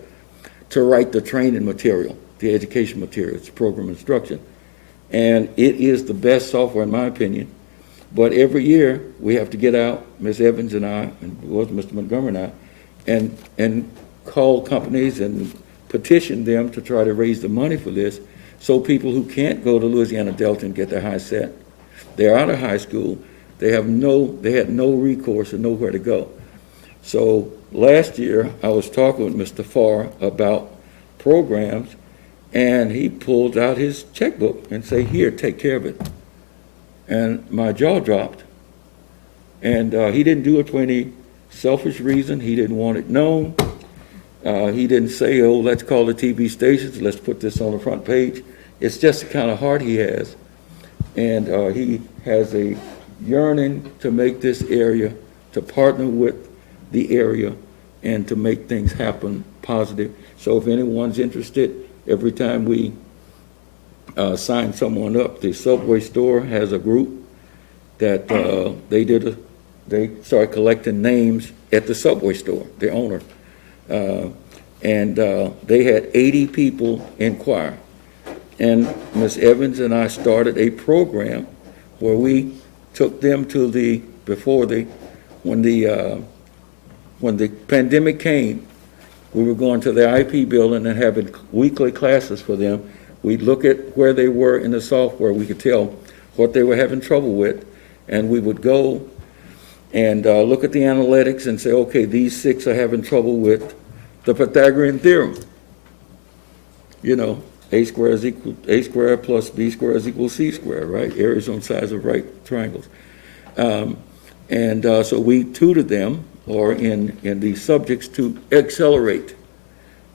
to write the training material, the education material, it's program instruction. And it is the best software, in my opinion. But every year, we have to get out, Ms. Evans and I, and it was Mr. Montgomery and I, and call companies and petition them to try to raise the money for this, so people who can't go to Louisiana Delta and get their high set, they're out of high school, they had no recourse and nowhere to go. So last year, I was talking with Mr. Farr about programs, and he pulled out his checkbook and said, "Here, take care of it." And my jaw dropped. And he didn't do it for any selfish reason. He didn't want it known. He didn't say, "Oh, let's call the TV stations, let's put this on the front page." It's just the kind of heart he has. And he has a yearning to make this area, to partner with the area, and to make things happen positive. So if anyone's interested, every time we sign someone up, the Subway store has a group that they start collecting names at the Subway store, the owner. And they had 80 people inquire. And Ms. Evans and I started a program where we took them to when the pandemic came, we were going to the IP building and having weekly classes for them. We'd look at where they were in the software. We could tell what they were having trouble with. And we would go and look at the analytics and say, okay, these 6 are having trouble with the Pythagorean theorem. You know, a squared plus b squared is equal to c squared, right? Areas on sides of right triangles. So we tutored them, or in the subjects, to accelerate.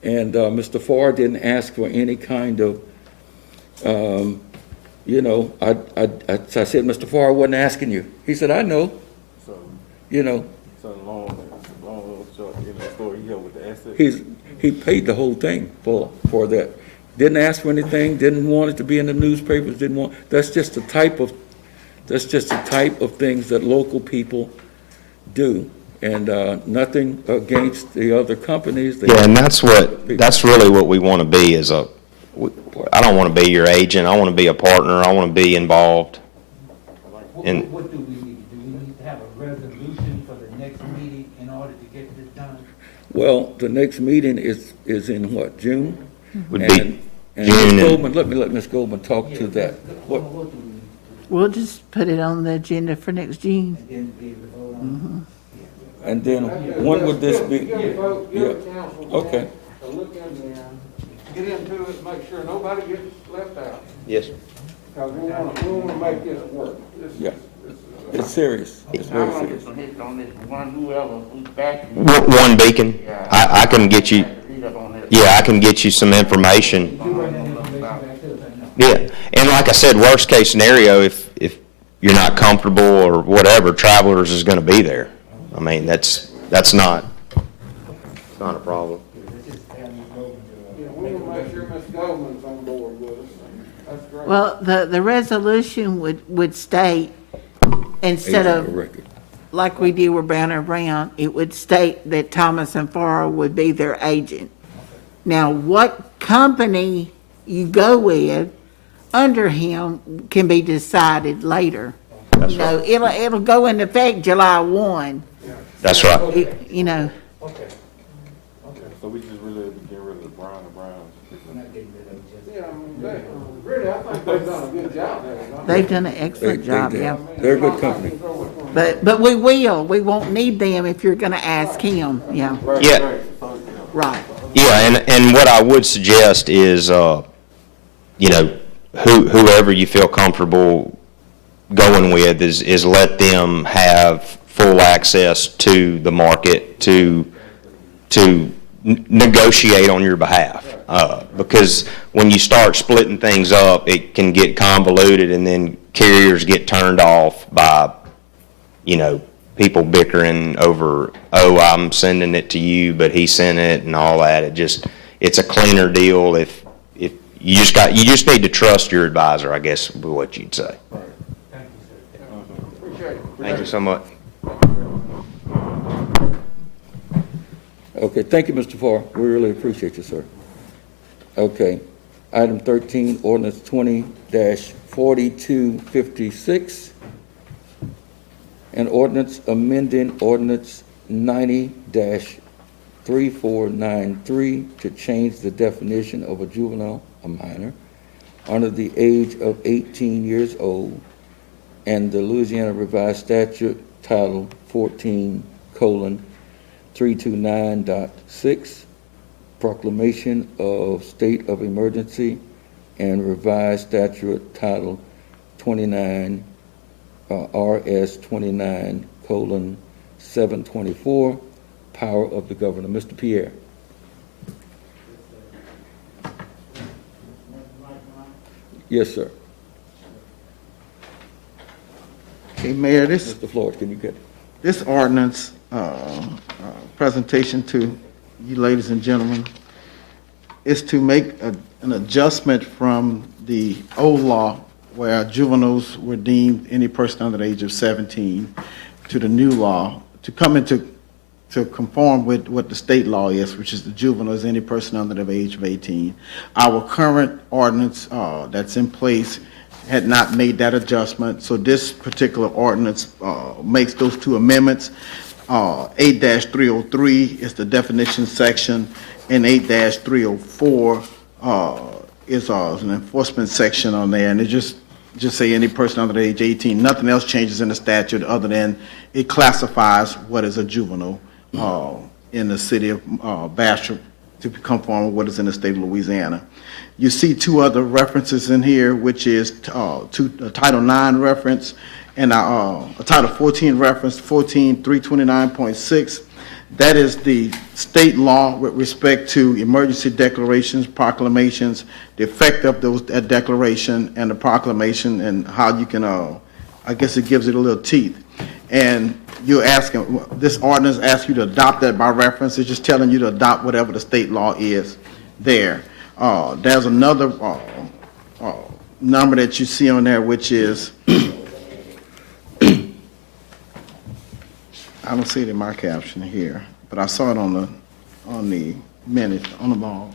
And Mr. Farr didn't ask for any kind of, I said, Mr. Farr, I wasn't asking you. He said, I know. So, You know, so long short, story, he helped with the assets. he paid the whole thing for that. Didn't ask for anything, didn't want it to be in the newspapers, that's just the type of things that local people do. And nothing against the other companies. Yeah, and that's really what we want to be I don't want to be your agent. I want to be a partner. I want to be involved. And What do we need? Do we need to have a resolution for the next meeting in order to get this done? Well, the next meeting is in what, June? would be And June. Ms. Goldman, let me let Ms. Goldman talk to that. What, What do we need? We'll just put it on the agenda for next June. And then be able to vote on and then when would this be? Give the vote, give the council. a Okay. chance to look in, get into it, make sure nobody gets left out. Yes. Because we want to make this work. Yeah. It's serious. It's very I want to serious. get some hits on this, one whoever, who's back. One Beacon. I can get you. Read up on this. Yeah, I can get you some information. it. You bring that information back to us, I know. Yeah, and like I said, worst case scenario, if you're not comfortable or whatever, Travelers is going to be there. I mean, that's not a problem. Let's just have Ms. Goldman do it. Yeah, we want to make sure Ms. Goldman's on board with us. That's great. Well, the resolution would state, instead Agent of, record. like we did with Brown and Brown, it would state that Thomas and Farrar would be their agent. Now, what company you go with under him can be decided later. That's You know, it'll go into effect July 1, That's right. you know. Okay. So we just really have to get rid of the Brown and Browns. We're not getting rid of it just. Yeah, I mean, really, I think they've done a good job there. don't they? They've done an excellent job, did. yeah. They're a good company. But we won't need them if you're gonna ask him, yeah, Right, Yeah. right. So, right. Yeah, and what I would suggest is, whoever you feel comfortable going with is let them have full access to the market to negotiate on your behalf. Because when you start splitting things up, it can get convoluted, and then carriers get turned off by, people bickering over, oh, I'm sending it to you, but he sent it, and all that. It's a cleaner deal if you just need to trust your advisor, I guess, would be what you'd say. Thank you, sir. Appreciate it. Thank you so much. Okay, thank you, Mr. Farr. We really appreciate you, sir. Okay, item 13, ordinance 20-4256. An ordinance amending ordinance 90-3493 to change the definition of a juvenile, a minor, under the age of 18 years old, and the Louisiana Revised Statute Title 14:329.6, proclamation of state of emergency, and Revised Statute Title 29, RS 29:724, power of the governor. Mr. Pierre. Yes, sir. Hey, Mayor, Mr. Floyd, can you get it? this ordinance presentation to you ladies and gentlemen is to make an adjustment from the old law where juveniles were deemed any person under the age of 17 to the new law to come into to conform with what the state law is, which is the juveniles, any person under the age of 18. Our current ordinance that's in place had not made that adjustment, so this particular ordinance makes those two amendments. 8-303 is the definition section, and 8-304 is an enforcement section on there, and it just say any person under the age 18. Nothing else changes in the statute other than it classifies what is a juvenile in the city of Bastrop to conform with what is in the state of Louisiana. You see two other references in here, which is a Title IX reference and a Title 14 reference, 14.329.6. That is the state law with respect to emergency declarations, proclamations, the effect of that declaration and the proclamation, and how you can, I guess it gives it a little teeth. And you're asking, this ordinance asks you to adopt that by reference. It's just telling you to adopt whatever the state law is there. There's another number that you see on there, which is, I don't see it in my caption here, but I saw it on the minute, on the ball.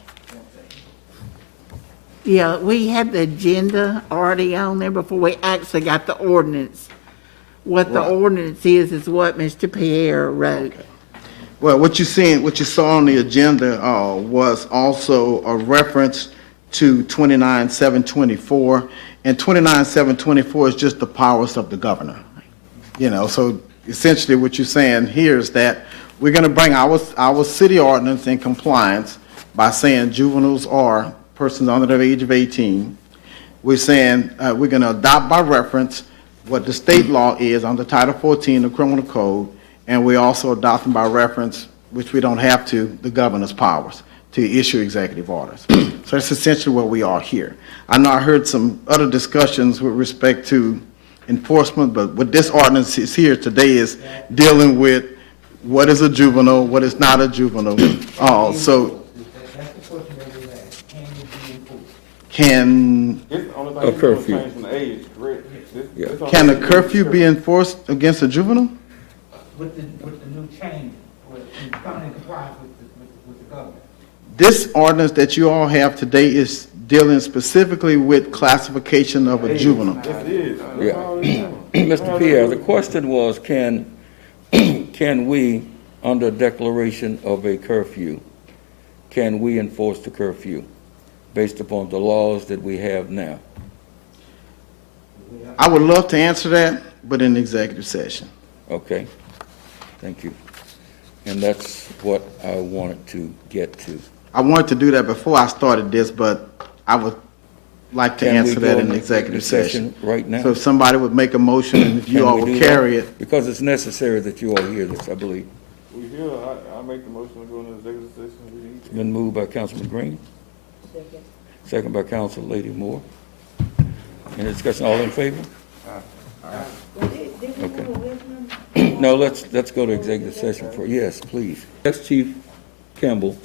Yeah, we had the agenda already on there before we actually got the ordinance. What the Right. ordinance is what Mr. Pierre wrote. Well, what you saw on the agenda was also a reference to 29.724, and 29.724 is just the powers of the governor. You know, so essentially what you're saying here is that we're going to bring our city ordinance in compliance by saying juveniles are persons under the age of 18. We're saying we're going to adopt by reference what the state law is under Title 14 of the Criminal Code, and we're also adopting by reference, which we don't have to, the governor's powers to issue executive orders. So that's essentially where we are here. I know I heard some other discussions with respect to enforcement, but what this ordinance is here today is dealing with what is a juvenile, what is not a juvenile. So That's the question that we asked. Can you be enforced? can It's the only A thing you're curfew. gonna change from the age, correct? Yeah. can a curfew be enforced against a juvenile? With the new change, in coming in compliance with the government. This ordinance that you all have today is dealing specifically with classification of a juvenile. Yes, it is. Yeah. Mr. Pierre, the question was, can we, under declaration of a curfew, can we enforce the curfew based upon the laws that we have now? I would love to answer that, but in executive session. Okay, thank you. And that's what I wanted to get to. I wanted to do that before I started this, but I would like to Can we answer that go in into executive session. right now? So if somebody would make a motion, and if you Can all we will do carry that? it. Because it's necessary that you all hear this, I believe. We here, I make the motion to go into executive session. It's been moved by Councilman Green, second by Council Lady Moore. Any discussion, all in favor? Okay. No, let's go to executive session for, yes, please. Asked Chief Campbell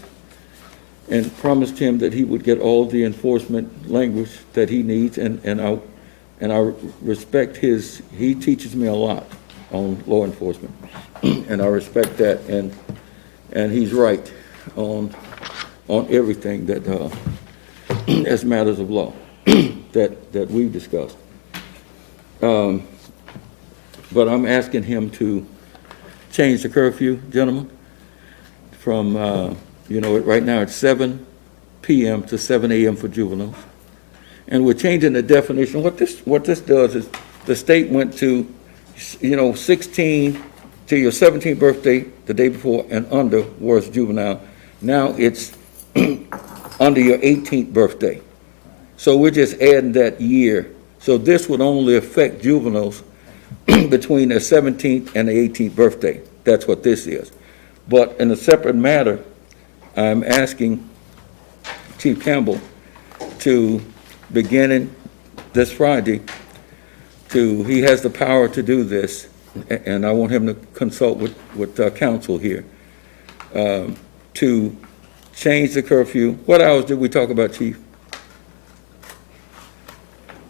and promised him that he would get all the enforcement language that he needs, and I respect he teaches me a lot on law enforcement, and I respect that, and he's right on everything that, as matters of law, that we've discussed. But I'm asking him to change the curfew, gentlemen, from, right now it's 7 p.m. to 7 a.m. for juveniles. And we're changing the definition. What this does is the state went to, 16 to your 17th birthday, the day before, and under was juvenile. Now it's under your 18th birthday. So we're just adding that year. So this would only affect juveniles between their 17th and the 18th birthday. That's what this is. But in a separate matter, I'm asking Chief Campbell to, beginning this Friday, he has the power to do this, and I want him to consult with council here, to change the curfew. What hours did we talk about, Chief?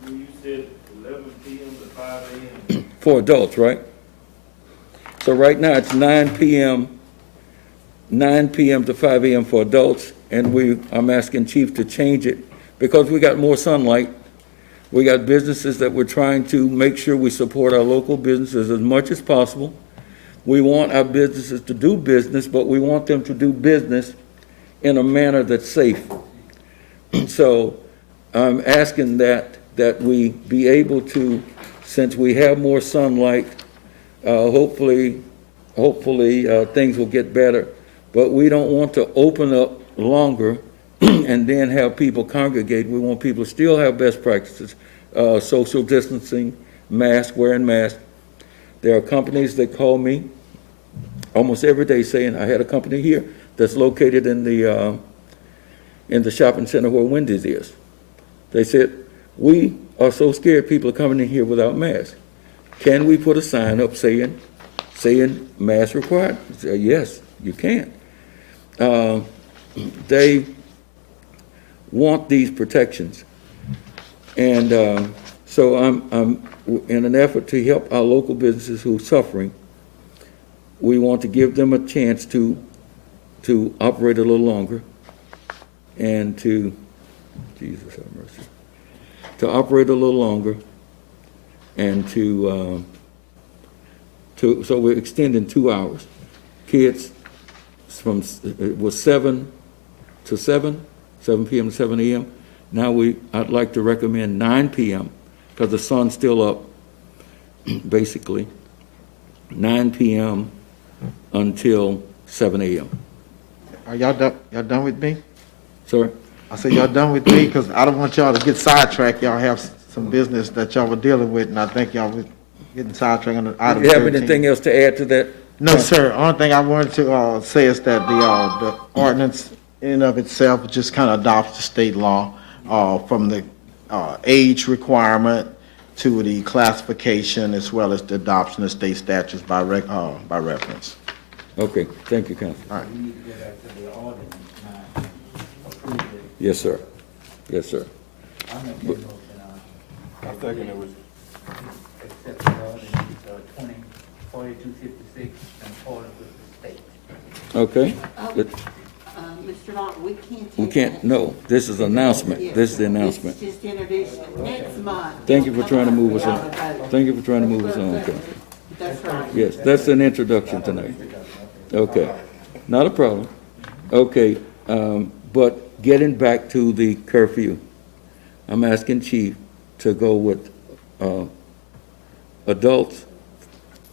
You said 11 p.m. to 5 a.m. For adults, right? So right now, it's 9 p.m. 9 PM to 5 AM for adults, and I'm asking Chief to change it because we got more sunlight. We got businesses that we're trying to make sure we support our local businesses as much as possible. We want our businesses to do business, but we want them to do business in a manner that's safe. So I'm asking that we be able to, since we have more sunlight, hopefully things will get better. But we don't want to open up longer and then have people congregate. We want people to still have best practices, social distancing, wearing masks. There are companies that call me almost every day saying, I had a company here that's located in the shopping center where Wendy's is. They said, we are so scared people are coming in here without masks. Can we put a sign up saying mask required? I said, yes, you can. They want these protections. And so I'm in an effort to help our local businesses who are suffering, we want to give them a chance to operate a little longer and to, Jesus have mercy, to operate a little longer and so we're extending 2 hours. Kids it was 7 PM to 7 AM. Now I'd like to recommend 9 PM because the sun's still up, basically. 9 PM until 7 AM. Are y'all done with me? Sir? I said, y'all done with me? Because I don't want y'all to get sidetracked. Y'all have some business that y'all were dealing with, and I think y'all were getting sidetracked on the item Do you have 13. anything else to add to that? No, sir. Only thing I wanted to say is that the ordinance in and of itself just kind of adopts the state law from the age requirement to the classification as well as the adoption of state statutes by reference. Okay, thank you, Counsel. All right. We need to get back to the ordinance now, approve it. Yes, sir. Yes, sir. I make a motion, I second it with. accept the ordinance, 4256 in accordance with the state. Okay. But Mr. Martin, we can't. we can't, no, this is announcement. This is the announcement. It's just introduced next month. Thank you for trying to move us on. Thank you for trying to move us on, okay. That's right. Yes, that's an introduction tonight. Okay, not a problem. Okay, but getting back to the curfew, I'm asking Chief to go with adults.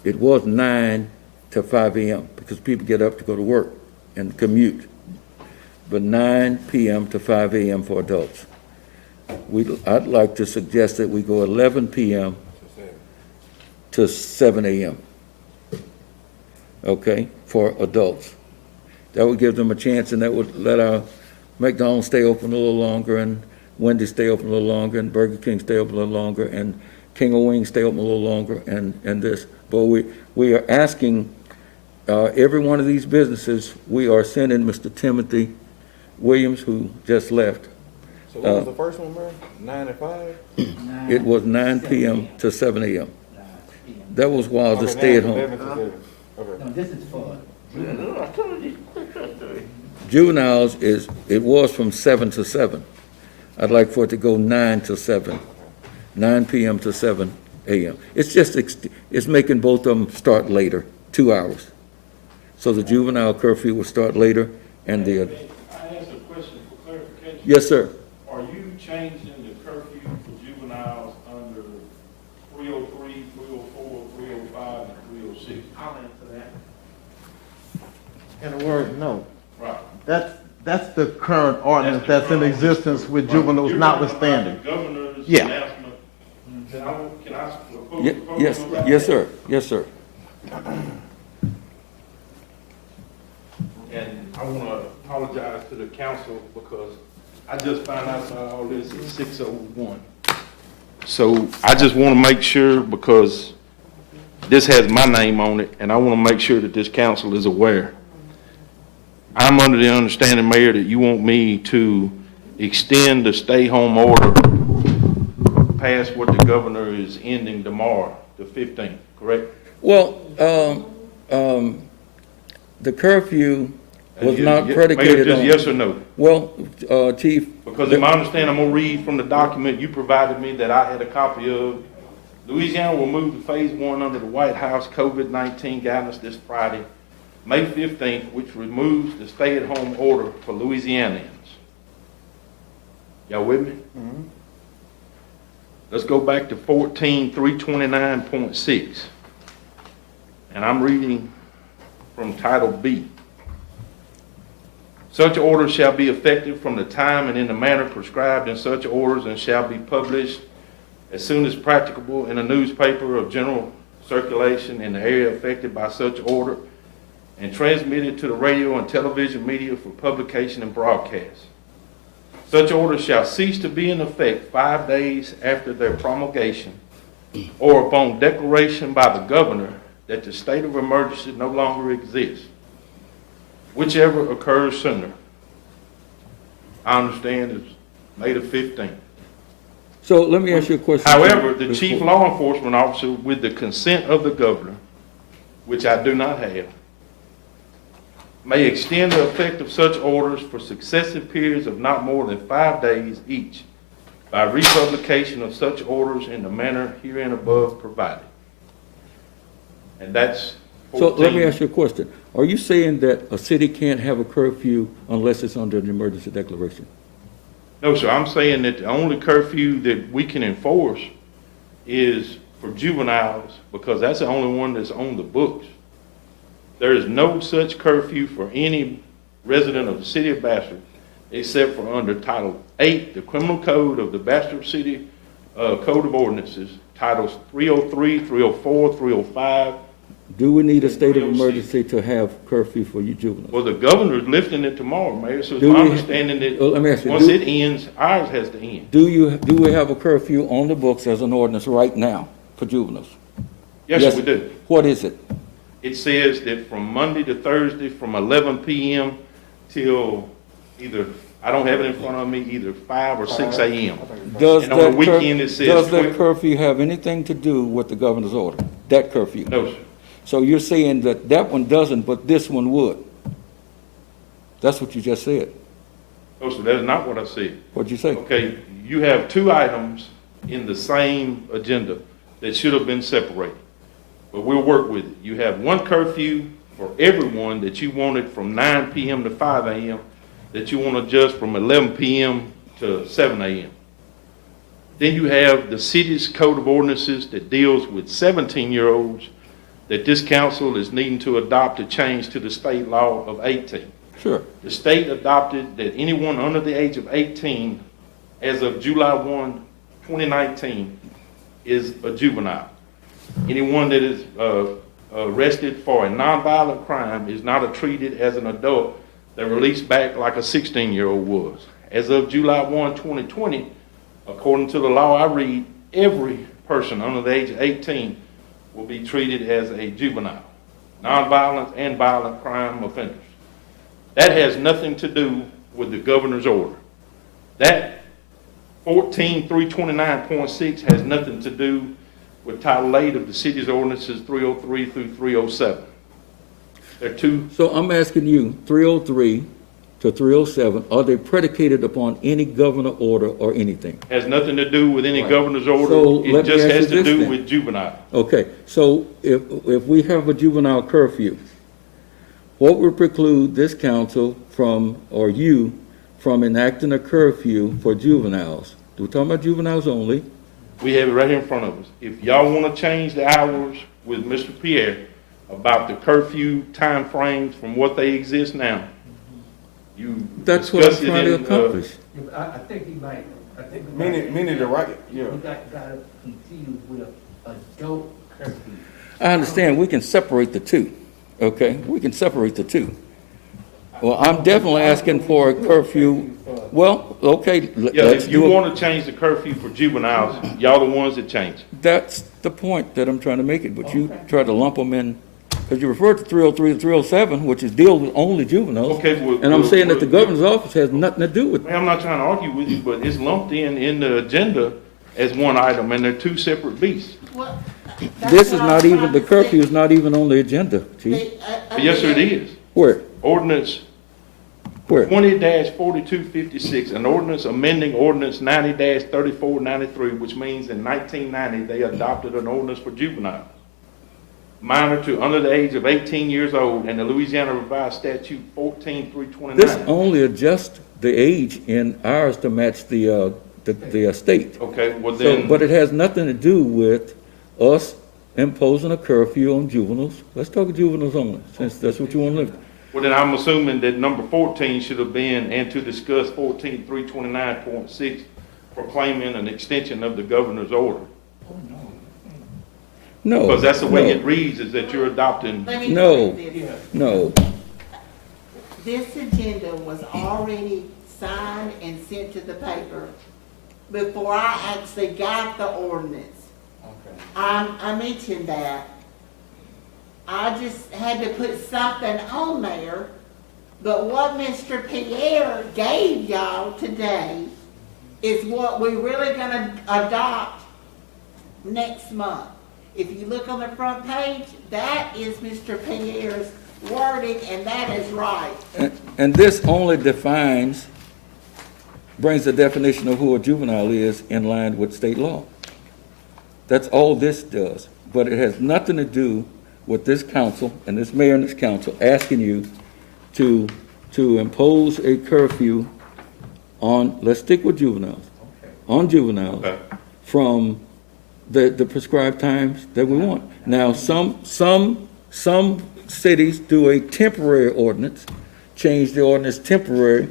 It was 9 to 5 AM because people get up to go to work and commute. But 9 PM to 5 AM for adults. I'd like to suggest that we go 11 PM to 7 AM. Okay, for adults. That would give them a chance, and that would let our McDonald's stay open a little longer, and Wendy's stay open a little longer, and Burger King stay open a little longer, and King of Wings stay open a little longer, and this. But we are asking every one of these businesses, we are sending Mr. Timothy Williams, who just left. So what was the first one, Mary? 9 and 5? It was 9 PM to 7 AM. 9 PM. That was while the Okay, stay at now it's home. 11 to 7. Okay. No, this is for I told you. Juveniles it was from 7 to 7. I'd like for it to go 9 to 7, 9 PM to 7 AM. It's just, it's making both of them start later, 2 hours. So the juvenile curfew will start later, and I asked a question for clarification. yes, sir. Are you changing the curfew for juveniles under 303, 304, 305, and 306? I'll answer that. In a word, no. Right. That's the current ordinance that's in existence with juveniles notwithstanding. The governor's Yeah. announcement. Can I Yes, yes, sir, yes, sir. And I want to apologize to the council because I just found out about all this at 6:01. So I just want to make sure, because this has my name on it, and I want to make sure that this council is aware. I'm under the understanding, Mayor, that you want me to extend the stay-home order past what the governor is ending tomorrow, the 15th, correct? Well, the curfew was not Mayor, predicated just on. yes or no? Well, Chief. Because in my understanding, I'm gonna read from the document you provided me that I had a copy of. Louisiana will move to phase 1 under the White House COVID-19 guidance this Friday, May 15th, which removes the stay-at-home order for Louisianians. Y'all with me? Let's go back to 14.329.6. And I'm reading from Title B. Such orders shall be effective from the time and in the manner prescribed in such orders and shall be published as soon as practicable in a newspaper of general circulation in the area affected by such order and transmitted to the radio and television media for publication and broadcast. Such orders shall cease to be in effect 5 days after their promulgation or upon declaration by the governor that the state of emergency no longer exists, whichever occurs sooner. I understand it's May the 15th. So let me ask you a question. However, the chief law enforcement officer, with the consent of the governor, which I do not have, may extend the effect of such orders for successive periods of not more than 5 days each by republication of such orders in the manner herein above provided. And that's 14. So let me ask you a question. Are you saying that a city can't have a curfew unless it's under an emergency declaration? No, sir, I'm saying that the only curfew that we can enforce is for juveniles because that's the only one that's on the books. There is no such curfew for any resident of the city of Bastrop except for under Title 8, the Criminal Code of the Bastrop City Code of Ordinances, Titles 303, 304, 305. Do we need a state of emergency to have curfew for you juveniles? Well, the governor's lifting it tomorrow, Mayor, so it's Do my we- understanding that Let me ask you, once do- it ends, ours has to end. Do we have a curfew on the books as an ordinance right now for juveniles? Yes, Yes. we do. What is it? It says that from Monday to Thursday, from 11 p.m. till either, I don't have it in front of me, either 5 or 6 a.m. Does And on the that weekend, it says does that 12. curfew have anything to do with the governor's order? That curfew? No, sir. So you're saying that that one doesn't, but this one would? That's what you just said. No, sir, that's not what I said. What'd you say? Okay, you have two items in the same agenda that should have been separated. But we'll work with it. You have one curfew for everyone that you wanted from 9 p.m. to 5 a.m. that you want to adjust from 11 p.m. to 7 a.m. Then you have the city's code of ordinances that deals with 17-year-olds that this council is needing to adopt a change to the state law of 18. Sure. The state adopted that anyone under the age of 18 as of July 1, 2019 is a juvenile. Anyone that is arrested for a nonviolent crime is not treated as an adult. They're released back like a 16-year-old was. As of July 1, 2020, according to the law I read, every person under the age of 18 will be treated as a juvenile, nonviolent and violent crime offenders. That has nothing to do with the governor's order. That 14.329.6 has nothing to do with Title 8 of the city's ordinances 303 through 307. They're two. So I'm asking you, 303 to 307, are they predicated upon any governor order or anything? Has nothing to do with any governor's order. So It let me just ask has you to this do then. with juvenile. Okay, so if we have a juvenile curfew, what would preclude this council from, or you, from enacting a curfew for juveniles? We're talking about juveniles only. We have it right here in front of us. If y'all want to change the hours with Mr. Pierre about the curfew time frames from what they exist now, you That's what I'm discuss it trying to in, accomplish. I think he might, I think. Meaning the right, yeah. You got confused with adult curfew. I understand, we can separate the two, okay? We can separate the two. Well, I'm definitely asking for a curfew, well, okay, Yeah, let's if you do it. want to change the curfew for juveniles, y'all the ones that change. That's the point that I'm trying to make it, but you try to lump them in, because you referred to 303 and 307, which is deal with only juveniles. Okay, well. And I'm well, saying that the well, governor's office has nothing to do with it. Man, I'm not trying to argue with you, but it's lumped in the agenda as one item, and they're two separate beasts. Well, This is not even, the curfew is not even on the agenda, chief. Yes, sir, it is. Where? Ordinance Where? 20-4256, an ordinance amending ordinance 90-3493, which means in 1990, they adopted an ordinance for juveniles, minor to under the age of 18 years old, and the Louisiana Revised Statute 14329. This only adjusts the age in ours to match the state. Okay, well So, then, but it has nothing to do with us imposing a curfew on juveniles. Let's talk juveniles only, since that's what you want to live. well then I'm assuming that number 14 should have been, and to discuss 14329.6, proclaiming an extension of the governor's order. No. Because that's the way no, it reads, is that you're adopting. Let me No. correct this. No. This agenda was already signed and sent to the paper before I actually got the ordinance. Okay. I mentioned that. I just had to put something on there, but what Mr. Pierre gave y'all today is what we're really gonna adopt next month. If you look on the front page, that is Mr. Pierre's wording, and that is right. And this only brings the definition of who a juvenile is in line with state law. That's all this does. But it has nothing to do with this council and this mayor and this council asking you to impose a curfew on, let's stick with juveniles, on juveniles Okay. from the prescribed times that we want. Now, some cities do a temporary ordinance, change the ordinance temporary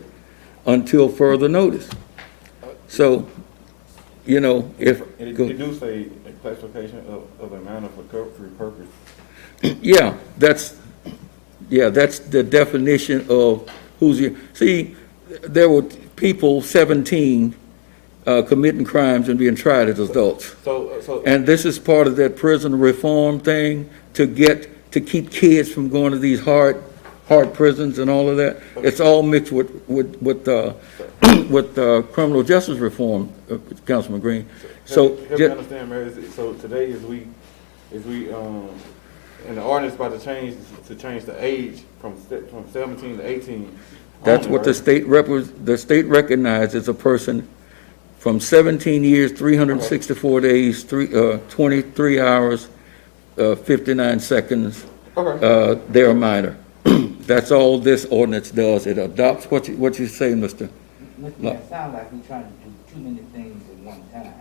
until further notice. So, you know, if, And go- it do say a classification of a minor for curfew purpose. that's the definition of who's here. See, there were people 17 committing crimes and being tried as adults. So, And this is part of that prison reform thing to keep kids from going to these hard prisons and all of that. It's all mixed with criminal justice reform, Councilman Green. So, help me understand, Mayor, so today and the ordinance about to change the age from 17 to 18. that's only, what the right? state recognizes a person from 17 years, 364 days, 23 hours, 59 seconds, Okay. they're a minor. That's all this ordinance does. It adopts what you say, Mr. Mr. Mayor, it sounds like we're trying to do too many things at one time.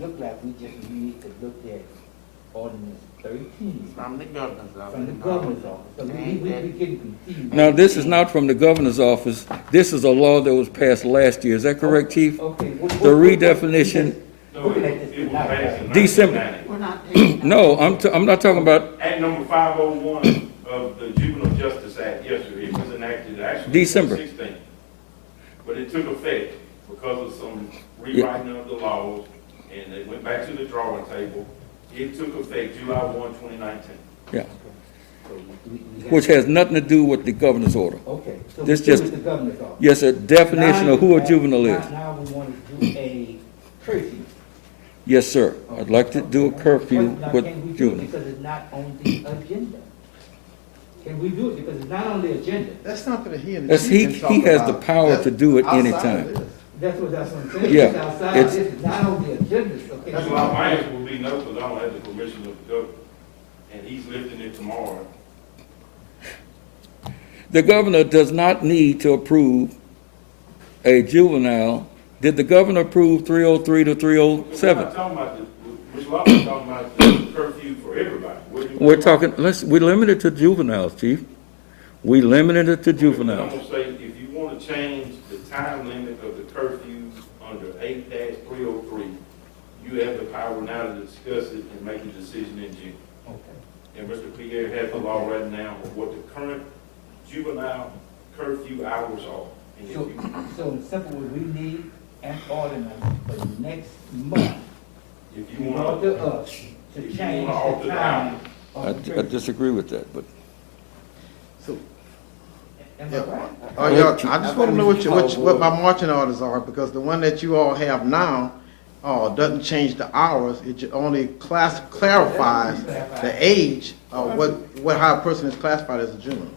It look like we just need to look at ordinance 13 From the governor's office. from the governor's office. So we getting confused. Now, this is not from the governor's office. This is a law that was passed last year. Is that correct, Chief? Okay. The redefinition, No, it was passed in December. 1990. We're not taking. no, I'm not talking about Act number 501 of the Juvenile Justice Act, yesterday, it was enacted actually December. 2016. But it took effect because of some rewriting of the laws, and they went back to the drawing table. It took effect July 1, 2019. yeah, So we which has nothing to do with the governor's order. Okay. So This we do just- with the governor's office. Yes, a definition of who a juvenile is. Now we want to do a curfew. Yes, sir. I'd like to do a curfew Now, with can we do it juveniles. because it's not on the agenda? Can we do it because it's not on the agenda? That's something that he and the That's, he chief can talk has the about. power to do it Outside of anytime. this. That's what I'm saying. Yeah, It's outside, it's- this is not on the agenda, so can That's we- why my answer will be no, because I don't have the permission of the governor, and he's lifting it tomorrow. The governor does not need to approve a juvenile. Did the governor approve 303 to We're 307? not talking about Ms. Lawson's talking about the curfew for everybody. We're talking, we limited to juveniles, Chief. We limited it to I'm juveniles. gonna say, if you want to change the time limit of the curfew under 8-303, you have the power now to discuss it and make a decision in June. Okay. And Mr. Pierre has the law right now of what the current juvenile curfew hours are. And if So, you, so in simple, we need an ordinance for next month if in you want to, order us to if you change wanna alter the the time I of the curfew. disagree with that, but So, Am I yeah. right? Y'all, I just want to know what my marching orders are, because the one that you all have now doesn't change the hours, only clarifies the age of how a person is classified as a juvenile.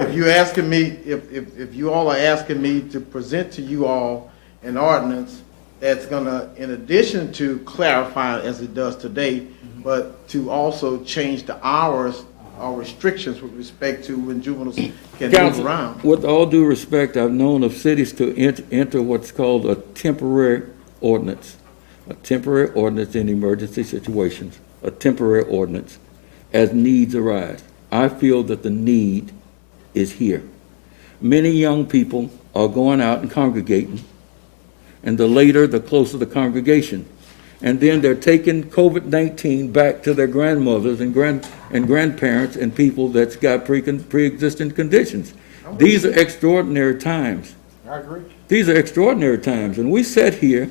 If you're asking me, if you all are asking me to present to you all an ordinance that's gonna, in addition to clarify as it does today, but to also change the hours or restrictions with respect to when juveniles can move Counsel, around. with all due respect, I've known of cities to enter what's called a temporary ordinance. A temporary ordinance in emergency situations, a temporary ordinance, as needs arise. I feel that the need is here. Many young people are going out and congregating, and the later, the closer the congregation. And then they're taking COVID-19 back to their grandmothers and grandparents and people that's got pre-existing conditions. These are extraordinary times. I agree. These are extraordinary times, and we sat here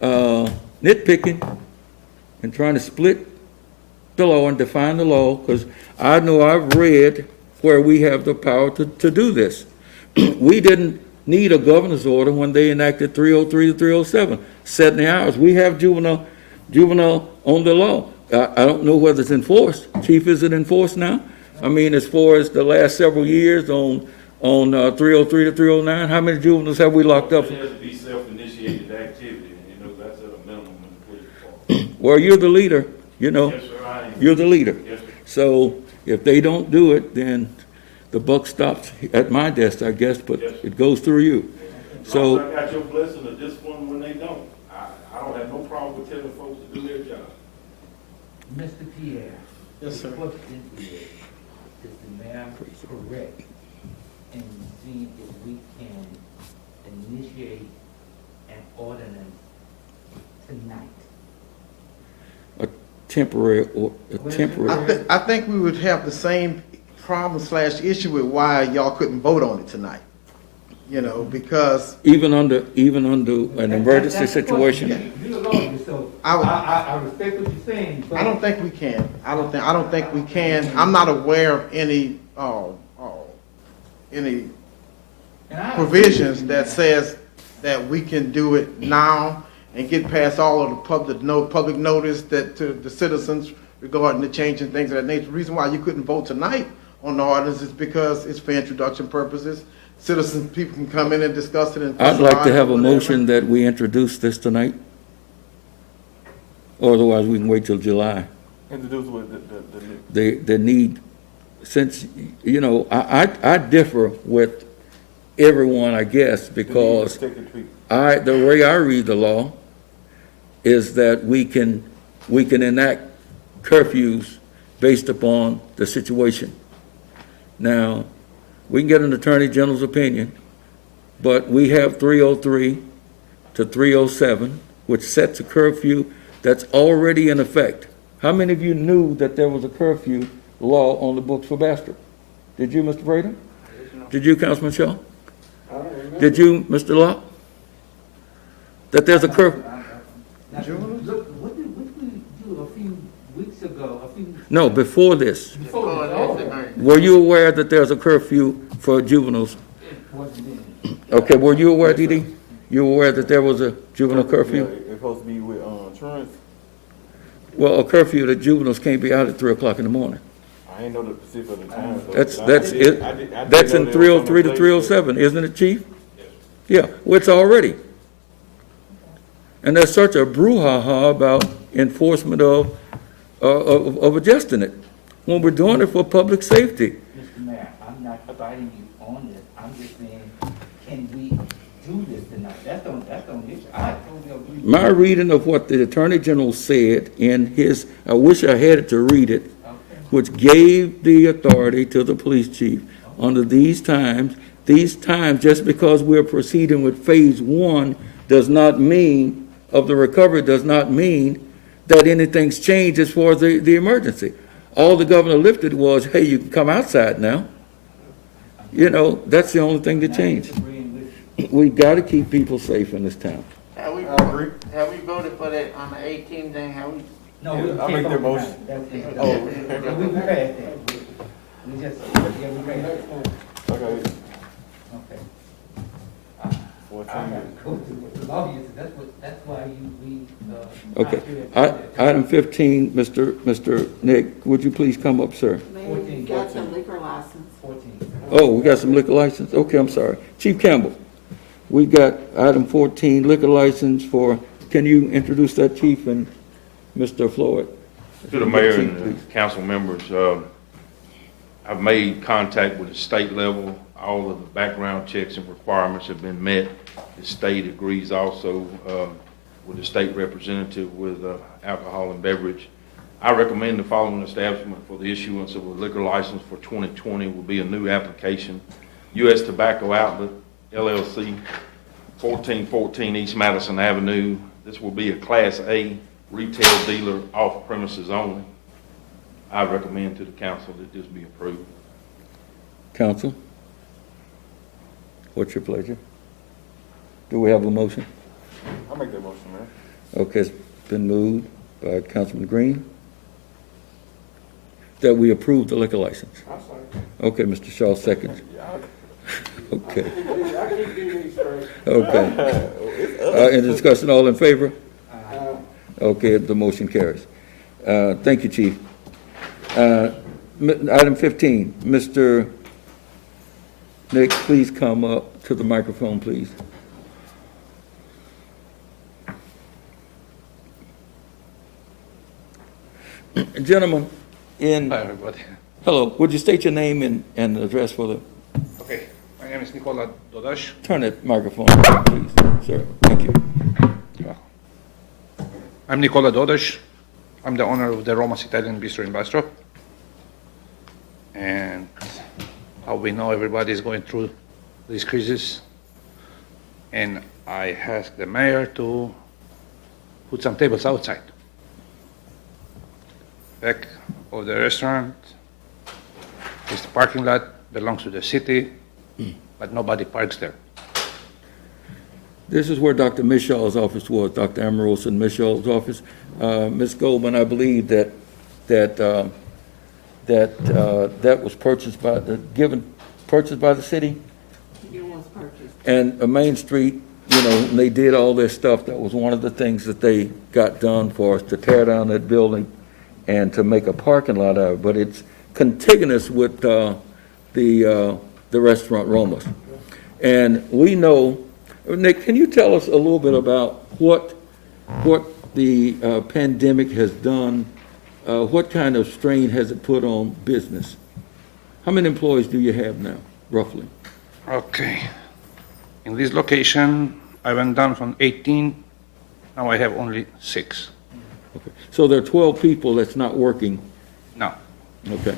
nitpicking and trying to split the law and define the law, because I know I've read where we have the power to do this. We didn't need a governor's order when they enacted 303 to 307, setting the hours. We have juvenile on the law. I don't know whether it's enforced. Chief, is it enforced now? I mean, as far as the last several years on 303 to 309, how many juveniles have we locked up? It has to be self-initiated activity, and you know, that's at a minimum in the police department. Well, you're the leader, you know. Yes, sir, I am. You're the leader. Yes, sir. So if they don't do it, then the buck stops at my desk, I guess, but Yes. it goes through you. As long as So, I got your blessing of discipline when they don't. I don't have no problem with telling folks to do their job. Mr. Pierre. Yes, sir. The question is the mayor correct in seeing if we can initiate an ordinance tonight? a temporary. I think we would have the same problem / issue with why y'all couldn't vote on it tonight. You know, because Even under an emergency That's the situation. question. You're a lawyer, so I respect what you're saying, but. I don't think we can. I don't think we can. I'm not aware of any And I provisions agree with that you. says that we can do it now and get past all of the public notice that to the citizens regarding the change and things of that nature. The reason why you couldn't vote tonight on the ordinance is because it's for introduction purposes. Citizens, people can come in and discuss it and. I'd like to have a whatever. motion that we introduce this tonight. Or otherwise, we can wait till July. Introduce with the The need, since, you know, I differ with everyone, I guess, because technically. the way I read the law is that we can enact curfews based upon the situation. Now, we can get an attorney general's opinion, but we have 303 to 307, which sets a curfew that's already in effect. How many of you knew that there was a curfew law on the books for Bastrop? Did you, Mr. Braden? Did you, Councilman Shaw? I don't remember. Did you, Mr. Locke? That there's a curfew? Now, look, what did we do a few weeks ago, No, before this. before this, oh, Were you aware that there's a curfew for juveniles? it wasn't in. Okay, were you aware, Dee? You were aware that there was a juvenile curfew? Yeah, it's supposed to be with insurance. Well, a curfew that juveniles can't be out at 3 o'clock in the morning. I ain't know the specific of the time. so That's I did that's know in there was 303 to some 307, isn't it, Chief? Yeah, well, it's already. And there's such a brouhaha about enforcement of adjusting it, when we're doing it for public safety. Mr. Mayor, I'm not fighting you on this, I'm just saying, can we do this tonight? That's the only issue. I totally agree. with My you. reading of what the Attorney General said in his, I wish I had it to read it, Okay. which gave the authority to the police chief under these times, just because we're proceeding with phase one does not mean, of the recovery, does not mean that anything's changed as far as the emergency. All the governor lifted was, hey, you can come outside now. You know, that's the only thing that changed. Agreeing with you. We've got to keep people safe in this town. Have we, I agree. have we voted for that on the 18th thing? Have we? No, Yeah, we I can't make that vote motion. tonight. That's it. Oh, Yeah, we passed that. We just, yeah, we passed that. Okay. Okay. I 14 gotta go to what the law is, that's why we, Okay. not to- Item 15, Mr. Nick, would you please come up, sir? You got some liquor license. 14. Oh, we got some liquor license? Okay, I'm sorry. Chief Campbell, we got item 14, liquor license for, can you introduce that, Chief, and Mr. Floyd? To the mayor and the council members, I've made contact with the state level. All of the background checks and requirements have been met. The state agrees also with the state representative with alcohol and beverage. I recommend the following establishment for the issuance of a liquor license for 2020 will be a new application. U.S. Tobacco Outlet, LLC, 1414 East Madison Avenue. This will be a Class A retail dealer off premises only. I recommend to the council that this be approved. Council? What's your pleasure? Do we have a motion? I'll make that motion, man. Okay, it's been moved by Councilman Green that we approve the liquor license. I say, Okay, Mr. Shaw, second. Okay, I keep these straight. okay. In discussion, all in favor? Okay, the motion carries. Thank you, Chief. Item 15, Mr. Nick, please come up to the microphone, please. Gentlemen, Hi, everybody. hello, would you state your name and address for the, Okay, my name is Nicola Dodash. turn that microphone, on, please, sir, thank you. I'm Nicola Dodash. I'm the owner of the Roma's Italian Bistro in Bastrop. And how we know everybody is going through these crises. And I asked the mayor to put some tables outside. Back of the restaurant is the parking lot, belongs to the city, but nobody parks there. This is where Dr. Mishaw's office was, Dr. Amoroso and Mishaw's office. Ms. Goldman, I believe that was purchased by the city? It was purchased. And Main Street, you know, they did all this stuff. That was one of the things that they got done for us, to tear down that building and to make a parking lot out of it. But it's contiguous with the restaurant Roma's. And we know, Nick, can you tell us a little bit about what the pandemic has done? What kind of strain has it put on business? How many employees do you have now, roughly? Okay. In this location, I went down from 18, now I have only 6. Okay. So there are 12 people that's not working. No. Okay.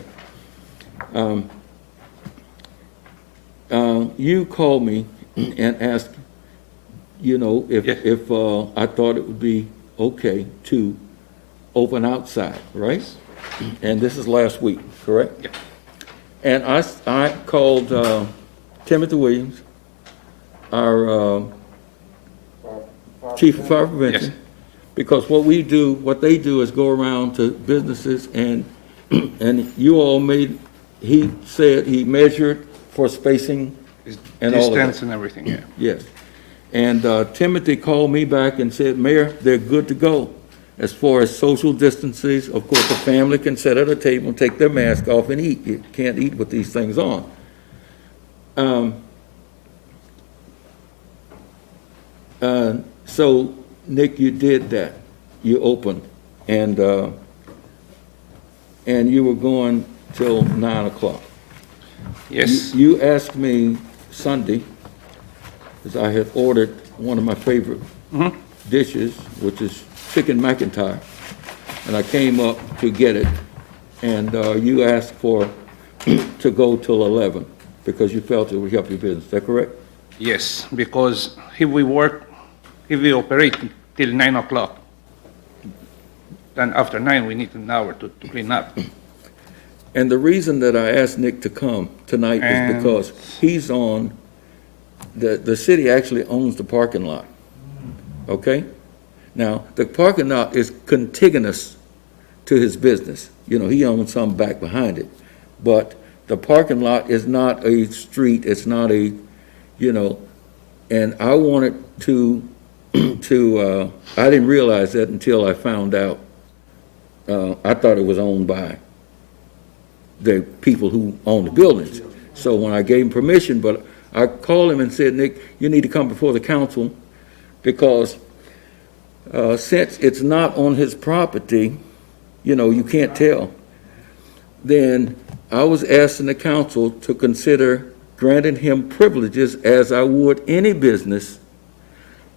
You called me and asked, you know, if I thought it would be okay to open outside, right? And this is last week, correct? Yeah. And I called Timothy Williams, our chief of fire prevention, Yes. because what they do is go around to businesses and you all he said he measured for spacing It's and all of distance that. and everything, yeah. Yes. And Timothy called me back and said, Mayor, they're good to go. As far as social distances, of course, the family can sit at a table and take their mask off and eat. You can't eat with these things on. So, Nick, you did that. You opened, and you were going till 9 o'clock. Yes. You asked me Sunday, because I had ordered one of my favorite dishes, which is chicken McIntyre, and I came up to get it, and you asked for to go till 11 because you felt it would help your business. Is that correct? Yes, because if we operate till 9 o'clock, then after 9, we need an hour to clean up. And the reason that I asked Nick to come tonight is And- because he's on, the city actually owns the parking lot, okay? Now, the parking lot is contiguous to his business. You know, he owns some back behind it. But the parking lot is not a street, it's not a, you know, and I wanted to I didn't realize that until I found out. I thought it was owned by the people who own the buildings. So when I gave him permission, but I called him and said, Nick, you need to come before the council because since it's not on his property, you can't tell. Then I was asking the council to consider granting him privileges as I would any business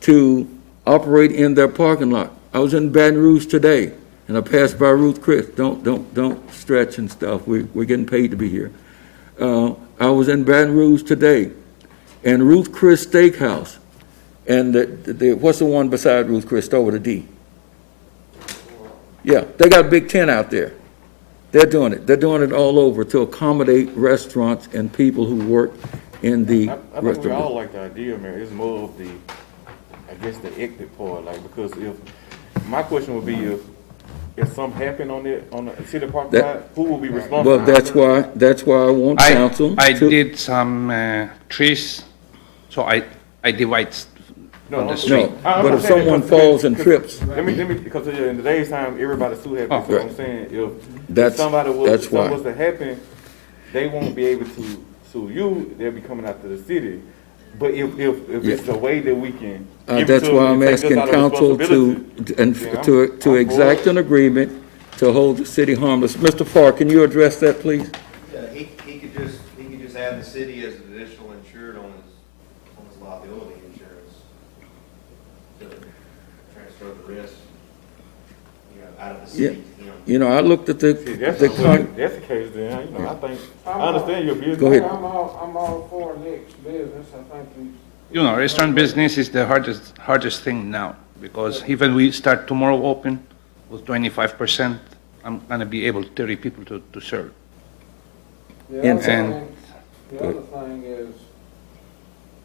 to operate in their parking lot. I was in Baton Rouge today, and I passed by Ruth Chris. Don't stretch and stuff. We're getting paid to be here. I was in Baton Rouge today, and Ruth Chris Steakhouse, and what's the one beside Ruth Chris? Start with a D. Yeah, they got a big tent out there. They're doing it. They're doing it all over to accommodate restaurants and people who work in the I think we restaurant. all like the idea, man. It's more of the, I guess, the exit part, like, because my question would be if something happened on the city parking lot, who will be responsible? Well, that's why I want council I to. did some trees, so I divide on the I'm street. No, but if saying someone because- falls and because- trips, Let me, because in today's time, everybody's too happy, Oh. so I'm saying, if That's- something that's why. was to happen, they won't be able to sue you, they'll be coming out to the city. But if it's a way that we can. give it that's to why them I'm and take us asking out of council responsibility, and then I'm to for exact it. an agreement to hold the city harmless. Mr. Farr, can you address that, please? He could just add the city as an additional insured on his liability insurance to transfer the risk, out of the Yeah. city to him. I looked at See, that's the case then, I think, I understand your business. Go ahead. I'm all for Nick's business, I think he's. Restaurant business is the hardest thing now, because even we start tomorrow open with 25%, I'm gonna be able 30 people to serve. The And- other thing is,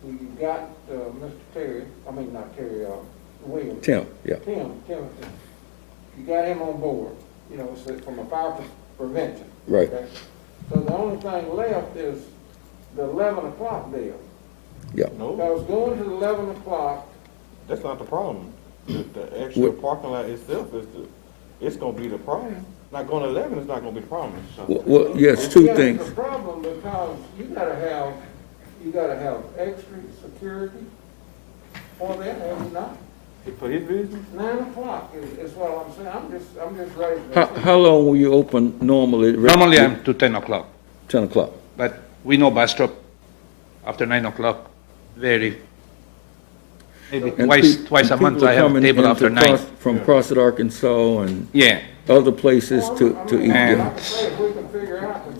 you got, Mr. Terry, not Terry, Williams. Tim, yeah. Timothy. You got him on board, so from a fire prevention. Right. okay? So the only thing left is the 11 o'clock deal. Yeah. No, Because going to the 11 o'clock, that's not the problem. The actual parking lot itself it's gonna be the problem. Not going to 11 is not gonna be the problem. Well, yes, two yeah, things. it's a problem because you gotta have extra security for that, have you not? For his business? 9 o'clock is what I'm saying, I'm just raising. How long will you open normally? Normally I'm to 10 o'clock, 10 o'clock. but we know Bastrop, after 9 o'clock, maybe And twice a month people I have a coming table into after 9. From Crossett, Arkansas and Yeah, other places to eat. And- Like I say, if we can figure out.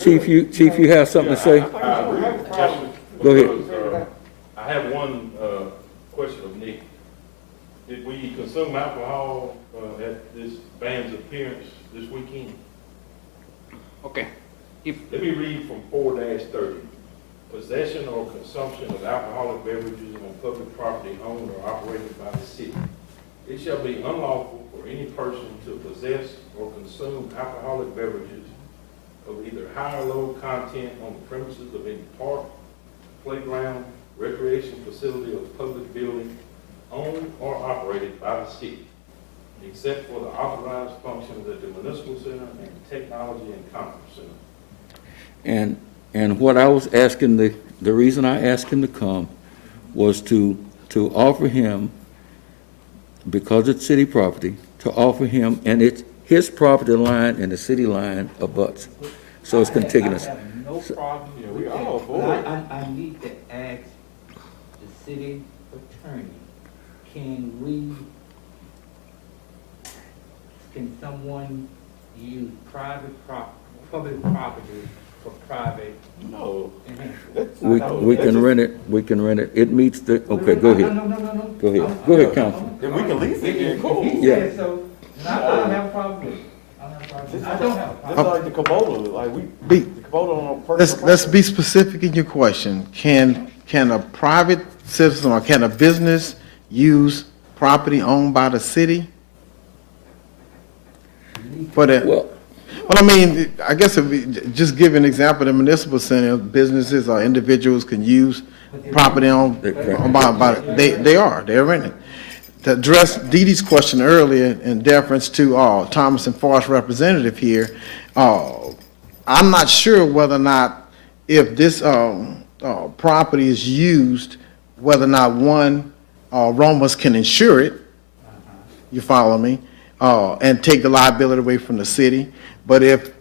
Chief, you have something to say? I don't have a problem. Go ahead. Figure it out. I have one question of Nick. Did we consume alcohol at this band's appearance this weekend? okay. Let me read from 4-30. Possession or consumption of alcoholic beverages on public property owned or operated by the city. It shall be unlawful for any person to possess or consume alcoholic beverages of either high or low content on the premises of any park, playground, recreation facility, or public building owned or operated by the city, except for the authorized functions at the municipal center and technology and conference center. And what I was asking, the reason I asked him to come was to offer him, because it's city property, to offer him, and it's his property line and the city line abuts. So it's contiguous. I have no problem Yeah, with we that, all for but it. I need to ask the city attorney, can someone use public property for private No. enhancement? We can rent it. It meets the, okay, go ahead. No. Go ahead. Go ahead, Councilman. If we can lease it, then cool. If he Yeah. says so, then I don't have a problem with it. I don't have a problem. Just like the Kubota, like Be- the Kubota on a personal Let's property. be specific in your question. Can a private citizen or can a business use property owned by the city? For that, Well, I mean, I guess if we just give an example, the municipal center, businesses or individuals can use property owned They're by, they're renting. to address Dee Dee's question earlier in deference to Thomas and Forrest representative here, I'm not sure whether or not if this property is used, whether or not one, Romulus can insure it, you follow me, and take the liability away from the city. But if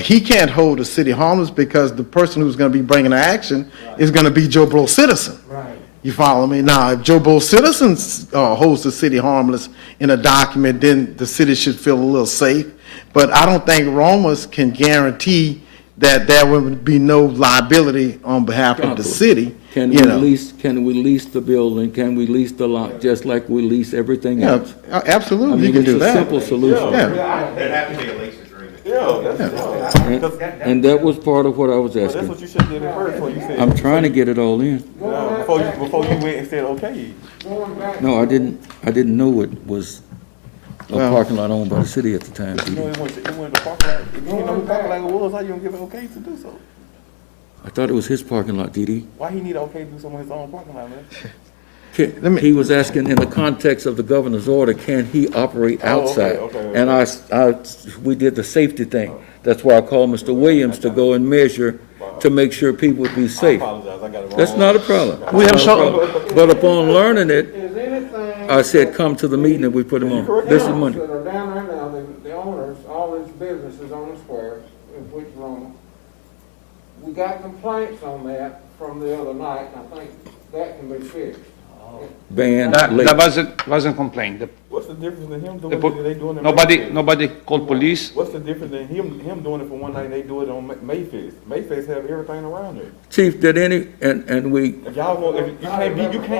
he can't hold the city harmless because the person who's going to be bringing the action is going to be Joe Blow citizen. Right. You follow me? Now, if Joe Blow citizen holds the city harmless in a document, then the city should feel a little safe. But I don't think Romulus can guarantee that there will be no liability on behalf of the city. Can we lease the building? Can we lease the lot, just like we lease everything Yeah, else? absolutely, I mean, you can do it's a that. simple solution. Yeah. There'd have to be a lease agreement. And that was part of what I was That's asking. what you should have did at first, before you said. I'm trying to get it all in. Before you went and said, okay. Going back, No, I didn't know it was a Well- parking lot owned by the city at the time. You know, it went to the parking lot. If you didn't know who parking lot it was, how you gonna give it okay to do so? I thought it was his parking lot, Dee. Why he need okay to do something on his own parking lot, man? He was asking in the context of the governor's order, can he operate outside? okay. And we did the safety thing. That's why I called Mr. Williams to go and measure to make sure people would be I safe. apologize, I got it wrong. That's not a problem. We have Not a some- problem. But upon learning it, is anything? I said, come to the meeting and we put him on. This is Monday. That are down there now, the owners, all these businesses on the square, in which Rome, we got complaints on that from the other night, and I think that can be fixed. Band, That late. wasn't complained. What's the difference in him doing The it, po- and they doing it? Mayfest? Nobody called police. What's the difference in him doing it for one night and they do it on Mayfest? Mayfest have everything around it. Chief, did any, and we, If y'all want,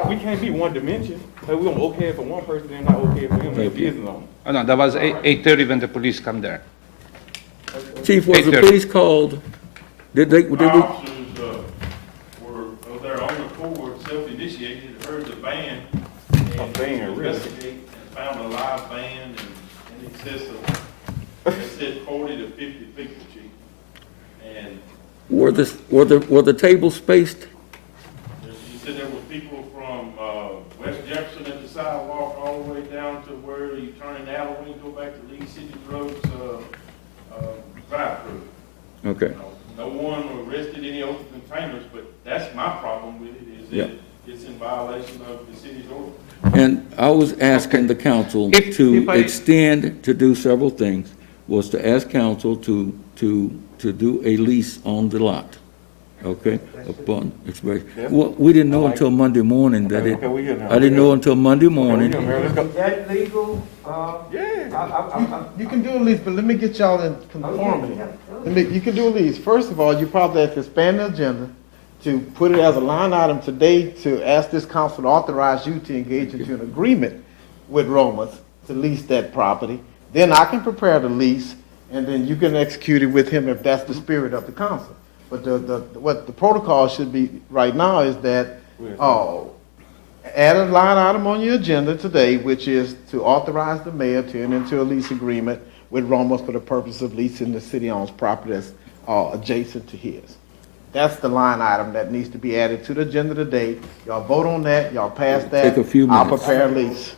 we can't be one dimension. Like we don't okay it for one person and not okay it for him, and business on. Oh, no, that was 8:30 when the police come there. Chief, was the 8:30. police called? Did we? My officers, were over there on the court, self-initiated, heard the band. A band, really? Investigate and found a live band and in excess of, they said 40 to 50 people, chief. And Were the tables spaced? he said there were people from, West Jefferson at the sidewalk all the way down to where you turn in the alleyway, go back to Lee City Road's, drive-through. Okay. No one arrested any open containers, but that's my problem with it, is that it's in violation of the city's order. And I was asking the council If to I- extend, to do several things, was to ask council to do a lease on the lot, okay? Upon expiration. Well, we didn't know until Monday morning that Okay, we get now. I didn't know until Monday morning. Let's go. Is that legal? Yeah. You can do a lease, but let me get y'all in conformity. You can do a lease. First of all, you probably have to expand the agenda to put it as a line item today to ask this council to authorize you to engage into an agreement with Romans to lease that property. Then I can prepare the lease, and then you can execute it with him if that's the spirit of the council. But what the protocol should be right now is that, add a line item on your agenda today, which is to authorize the mayor to enter into a lease agreement with Romulus for the purpose of leasing the city-owned property that's adjacent to his. That's the line item that needs to be added to the agenda today. Y'all vote on that, y'all pass that. Take a few I'll minutes. prepare a lease,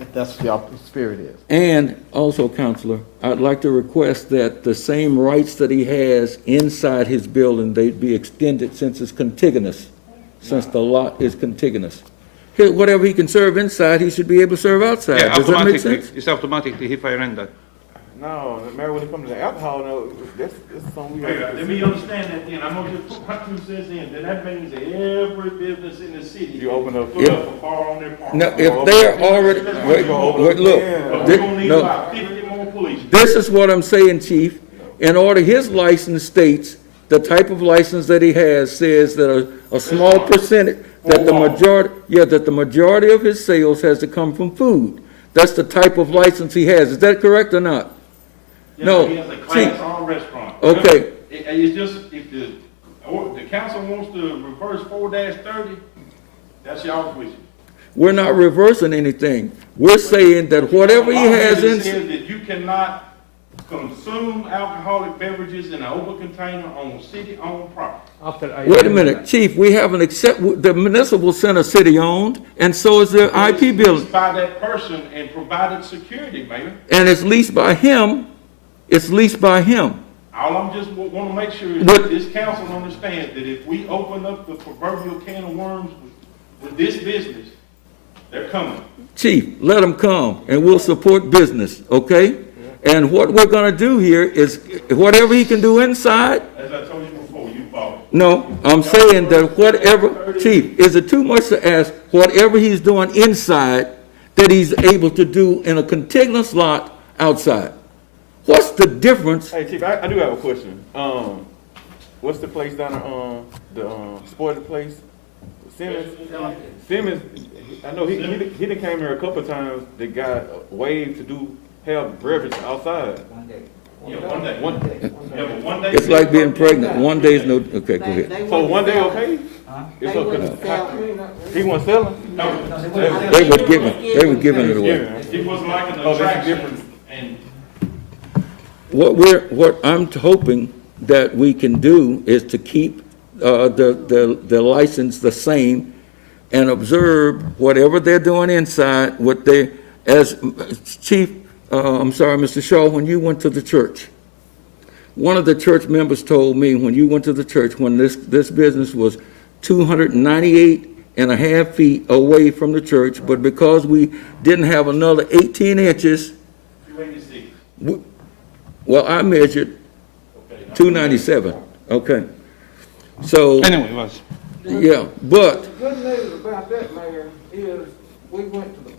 if that's what y'all spirit is. And also, Counselor, I'd like to request that the same rights that he has inside his building, they'd be extended since it's contiguous, since the lot is contiguous. Whatever he can serve inside, he should be able to serve outside. Yeah, Does that make automatically. sense? It's automatically if I rent that. No, Mary, when it comes to the alcohol, no, that's something we Wait, have. let me understand that then, I'm gonna just put my 2 cents in, then that means that every business in the city. You open up- Put up a bar on their park. No, if they're already, wait, look. But we're gonna need No. about 50 more police. This is what I'm saying, Chief. In order, his license states, the type of license that he has says that a small percentage, that the majority of his sales has to come from food. That's the type of license he has. Is that correct or not? Yes, No, He has a Chief. class R restaurant. Okay. It's just, if the council wants to reverse 4-30, that's y'all's wishes. We're not reversing anything. We're saying that whatever he has It in, says that you cannot consume alcoholic beverages in an open container on city-owned property. Wait a minute, Chief, we have an the municipal center city-owned, and so is the IP It's building. by that person and provided security, Mayor. And it's leased by him, it's leased by him. All I'm just want to make sure is But- that this council understands that if we open up the proverbial can of worms with this business, they're coming. Chief, let him come, and we'll support business, okay? And what we're gonna do here is, whatever he can do inside, As I told you before, you follow. no, I'm saying that whatever, Chief, is it too much to ask, whatever he's doing inside, that he's able to do in a contiguous lot outside? What's the difference? Hey, Chief, I do have a question. What's the place down there, the sporting place? Simmons, I know he done came here a couple of times, they got waived to have beverage outside. One day. Yeah, one day. Yeah, but one day. It's like being pregnant, one day's no, okay, go ahead. So one day, okay? Huh? It's They okay. wouldn't sell. He wasn't selling? No, They were giving it away. it was like an Oh, that's attraction, different. and What I'm hoping that we can do is to keep the license the same and observe whatever they're doing inside, what they, as Chief, I'm sorry, Mr. Shaw, when you went to the church, one of the church members told me when you went to the church, when this business was 298 and a half feet away from the church, but because we didn't have another 18 inches, 286. well, I measured 297, okay. So, Anyway, was. yeah, but The good news about that, Mayor, is we went to the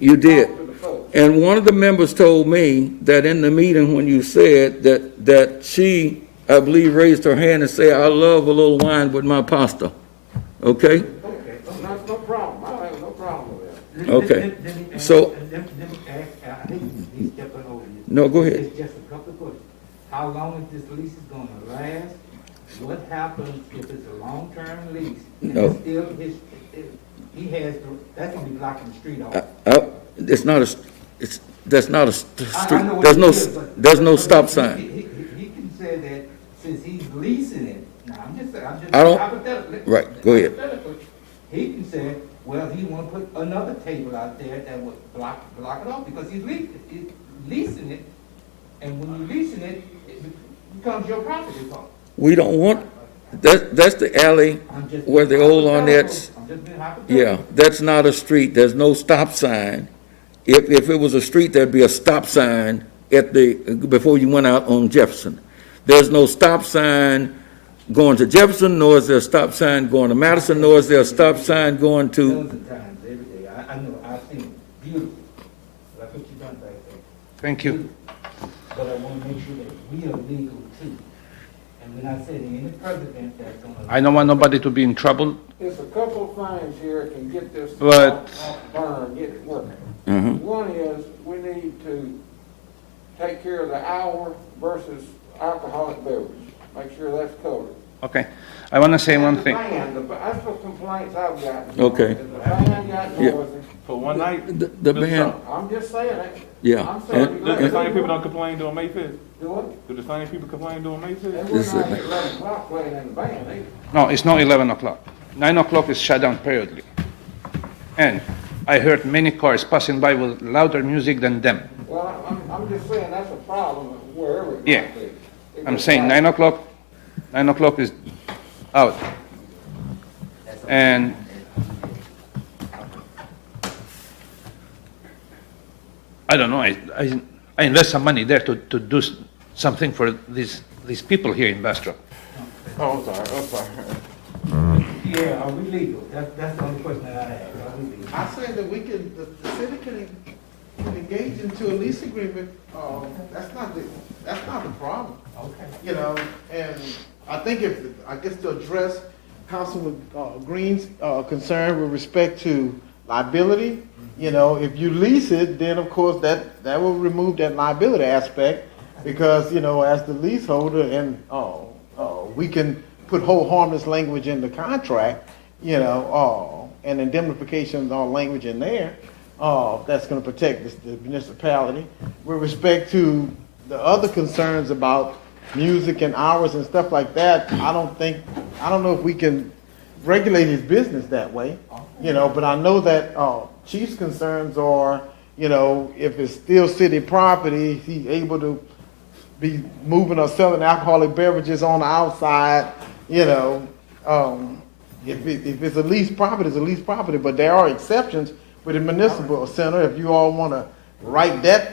you did. talked to the folks. And one of the members told me that in the meeting when you said that she, I believe, raised her hand and said, I love a little wine with my pasta, okay? Okay, that's no problem, I have no problem with that. Okay. So- Let me ask, I hate you stepping over you. No, go ahead. It's just a couple of questions. How long is this lease is gonna last? What happens if it's a long-term lease? And No. it's still he has, that's gonna be blocking the street off. It's not a, that's not a I street, know what there's it no, is, but- there's no but stop sign. He can say that since he's leasing it, now, I'm just I don't- hypothetically. Right, go ahead. hypothetically, he can say, well, he wanna put another table out there that would block it off, because he's leasing it, and when you're leasing it, it becomes your property. We don't want, that's the alley I'm just where the being old hypothetical. Arnett's, I'm just being hypothetical. yeah, that's not a street, there's no stop sign. If it was a street, there'd be a stop sign before you went out on Jefferson. There's no stop sign going to Jefferson, nor is there a stop sign going to Madison, nor is there a stop sign going to, Those are times, every day, I know, I've seen it, beautiful, like what you done back there. Thank you. But I wanna make sure that we are legal too. And we're not setting any precedent that's gonna. I don't want nobody to be in trouble. There's a couple of things here that can get this But- burn, get it working. Mhm. One is, we need to take care of the hour versus alcoholic beverage, make sure that's covered. Okay. I want to say one And thing. the band, that's what complaints I've gotten. Okay. Is the band got Yeah. noisy. For one night? the band, I'm just saying it. yeah. I'm saying, And- Do the same people don't complain during May 5th? do what? Do the same people complain during May 5th? And we're This is- not at 11 o'clock playing in the band either. No, it's not 11 o'clock. 9 o'clock is shut down periodically. And I heard many cars passing by with louder music than them. Well, I'm just saying that's a problem wherever it Yeah. might be. It I'm gets saying loud. 9 o'clock is out. And I don't know, I invest some money there to do something for these people here in Bastrop. Oh, I'm sorry. Yeah, are we legal? That's the only question that I have, are we legal? I say that we can, the city can engage into a lease agreement, that's not the problem. Okay. You know, and I think I guess to address Councilman Green's concern with respect to liability, you know, if you lease it, then of course that will remove that liability aspect, because, you know, as the leaseholder, and we can put hold harmless language in the contract, you know, and indemnification language in there. that's gonna protect the municipality. With respect to the other concerns about music and hours and stuff like that, I don't know if we can regulate his business that way, but I know that, Chief's concerns are, if it's still city property, he's able to be moving or selling alcoholic beverages on the outside, if it's a leased property, it's a leased property, but there are exceptions with the municipal center. If you all want to write that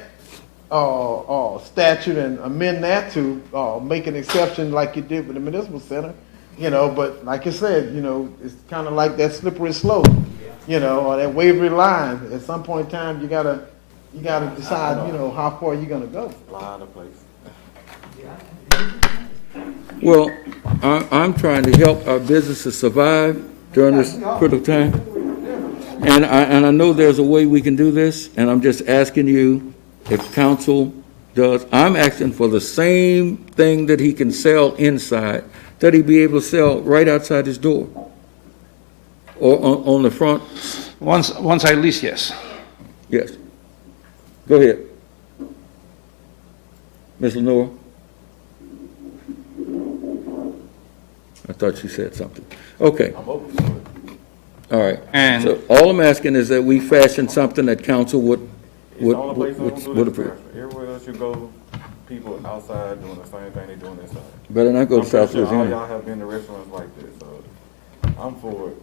statute and amend that to make an exception like you did with the municipal center, but like I said, it's kind of like that slippery slope, or that wavery line. At some point in time, you gotta decide, how far you're gonna go. Line of place. Well, I'm trying to help our businesses survive during this critical time. And I know there's a way we can do this, and I'm just asking you if council does. I'm asking for the same thing that he can sell inside, that he be able to sell right outside his door or on the front. Once I lease, yes. Yes. Go ahead. Ms. Lenoir? I thought you said something. Okay. I'm open to it. All right. And- So all I'm asking is that we fashion something that council would It's the only place I don't do would this approve. comparison. Everywhere else you go, people outside doing the same thing they doing inside. Better not go to I'm pretty South sure all Louisiana. y'all have been to restaurants like this, so I'm for it.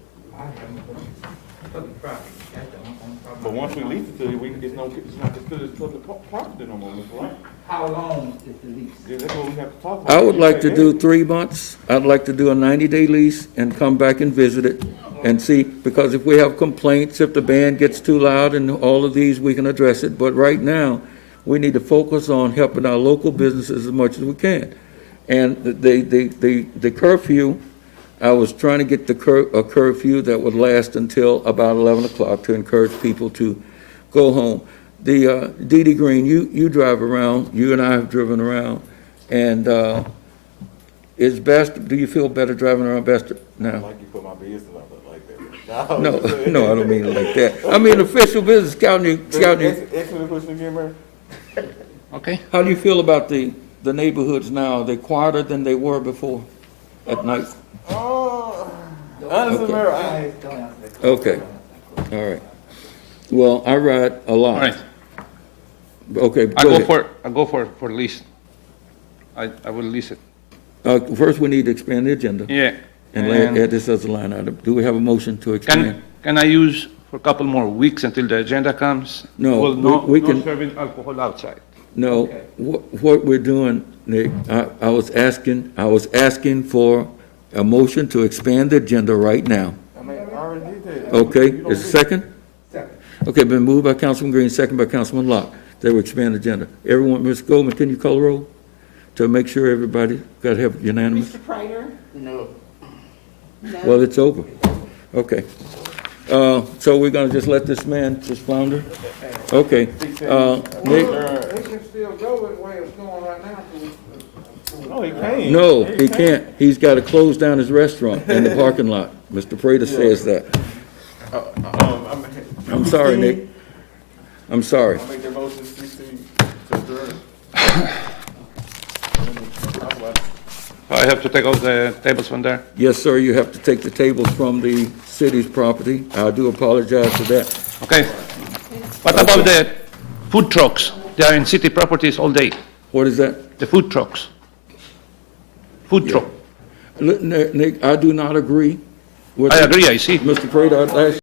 But once we lease it to you, it's not considered public property no more, Mr. White. How long is the lease? Yeah, that's what we have to talk about. I would You like say to do that. 3 months. I'd like to do a 90-day lease and come back and visit it and see, because if we have complaints, if the band gets too loud and all of these, we can address it. But right now, we need to focus on helping our local businesses as much as we can. And the curfew, I was trying to get a curfew that would last until about 11 o'clock to encourage people to go home. The Dee Green, you drive around, you and I have driven around, and is Bastrop, do you feel better driving around Bastrop now? Like you put my business out there like that. No, I don't mean it like that. I mean official business, scouting you. Excellent question again, man. Okay. How do you feel about the neighborhoods now? Are they quieter than they were before at night? Honestly, Okay. Mayor, Okay, all right. Well, I ride a lot. All right. Okay, I go go ahead. for lease. I will lease it. First, we need to expand the agenda. Yeah. And add this as a line item. Do we have a motion to expand? Can I use for a couple more weeks until the agenda comes? No, Well, no, we no can- serving alcohol outside. No, what we're doing, Nick, I was asking for a motion to expand the agenda right now. I mean, I already did that. Okay, You don't is it do- second? Second. Okay, been moved by Councilman Green, second by Councilman Locke. They will expand the agenda. Everyone, Ms. Goldman, can you call the roll? To make sure everybody got to have unanimous? Mr. Prater? No. Well, it's over. Okay. So we're gonna just let this man just flounder? Okay. Nick, They can still go the way it's going right now. No, he can't. no, he can't. He's got to close down his restaurant in the parking lot. Mr. Prater says that. I'm sorry, Nick. I'm sorry. I make that motion 16 to adjourn. I have to take out the tables from there. Yes, sir, you have to take the tables from the city's property. I do apologize for that. Okay. What about the food trucks? They are in city properties all day. What is that? The food trucks. Food truck. Nick, I do not agree with. I agree, I see. Mr. Prater, I'd ask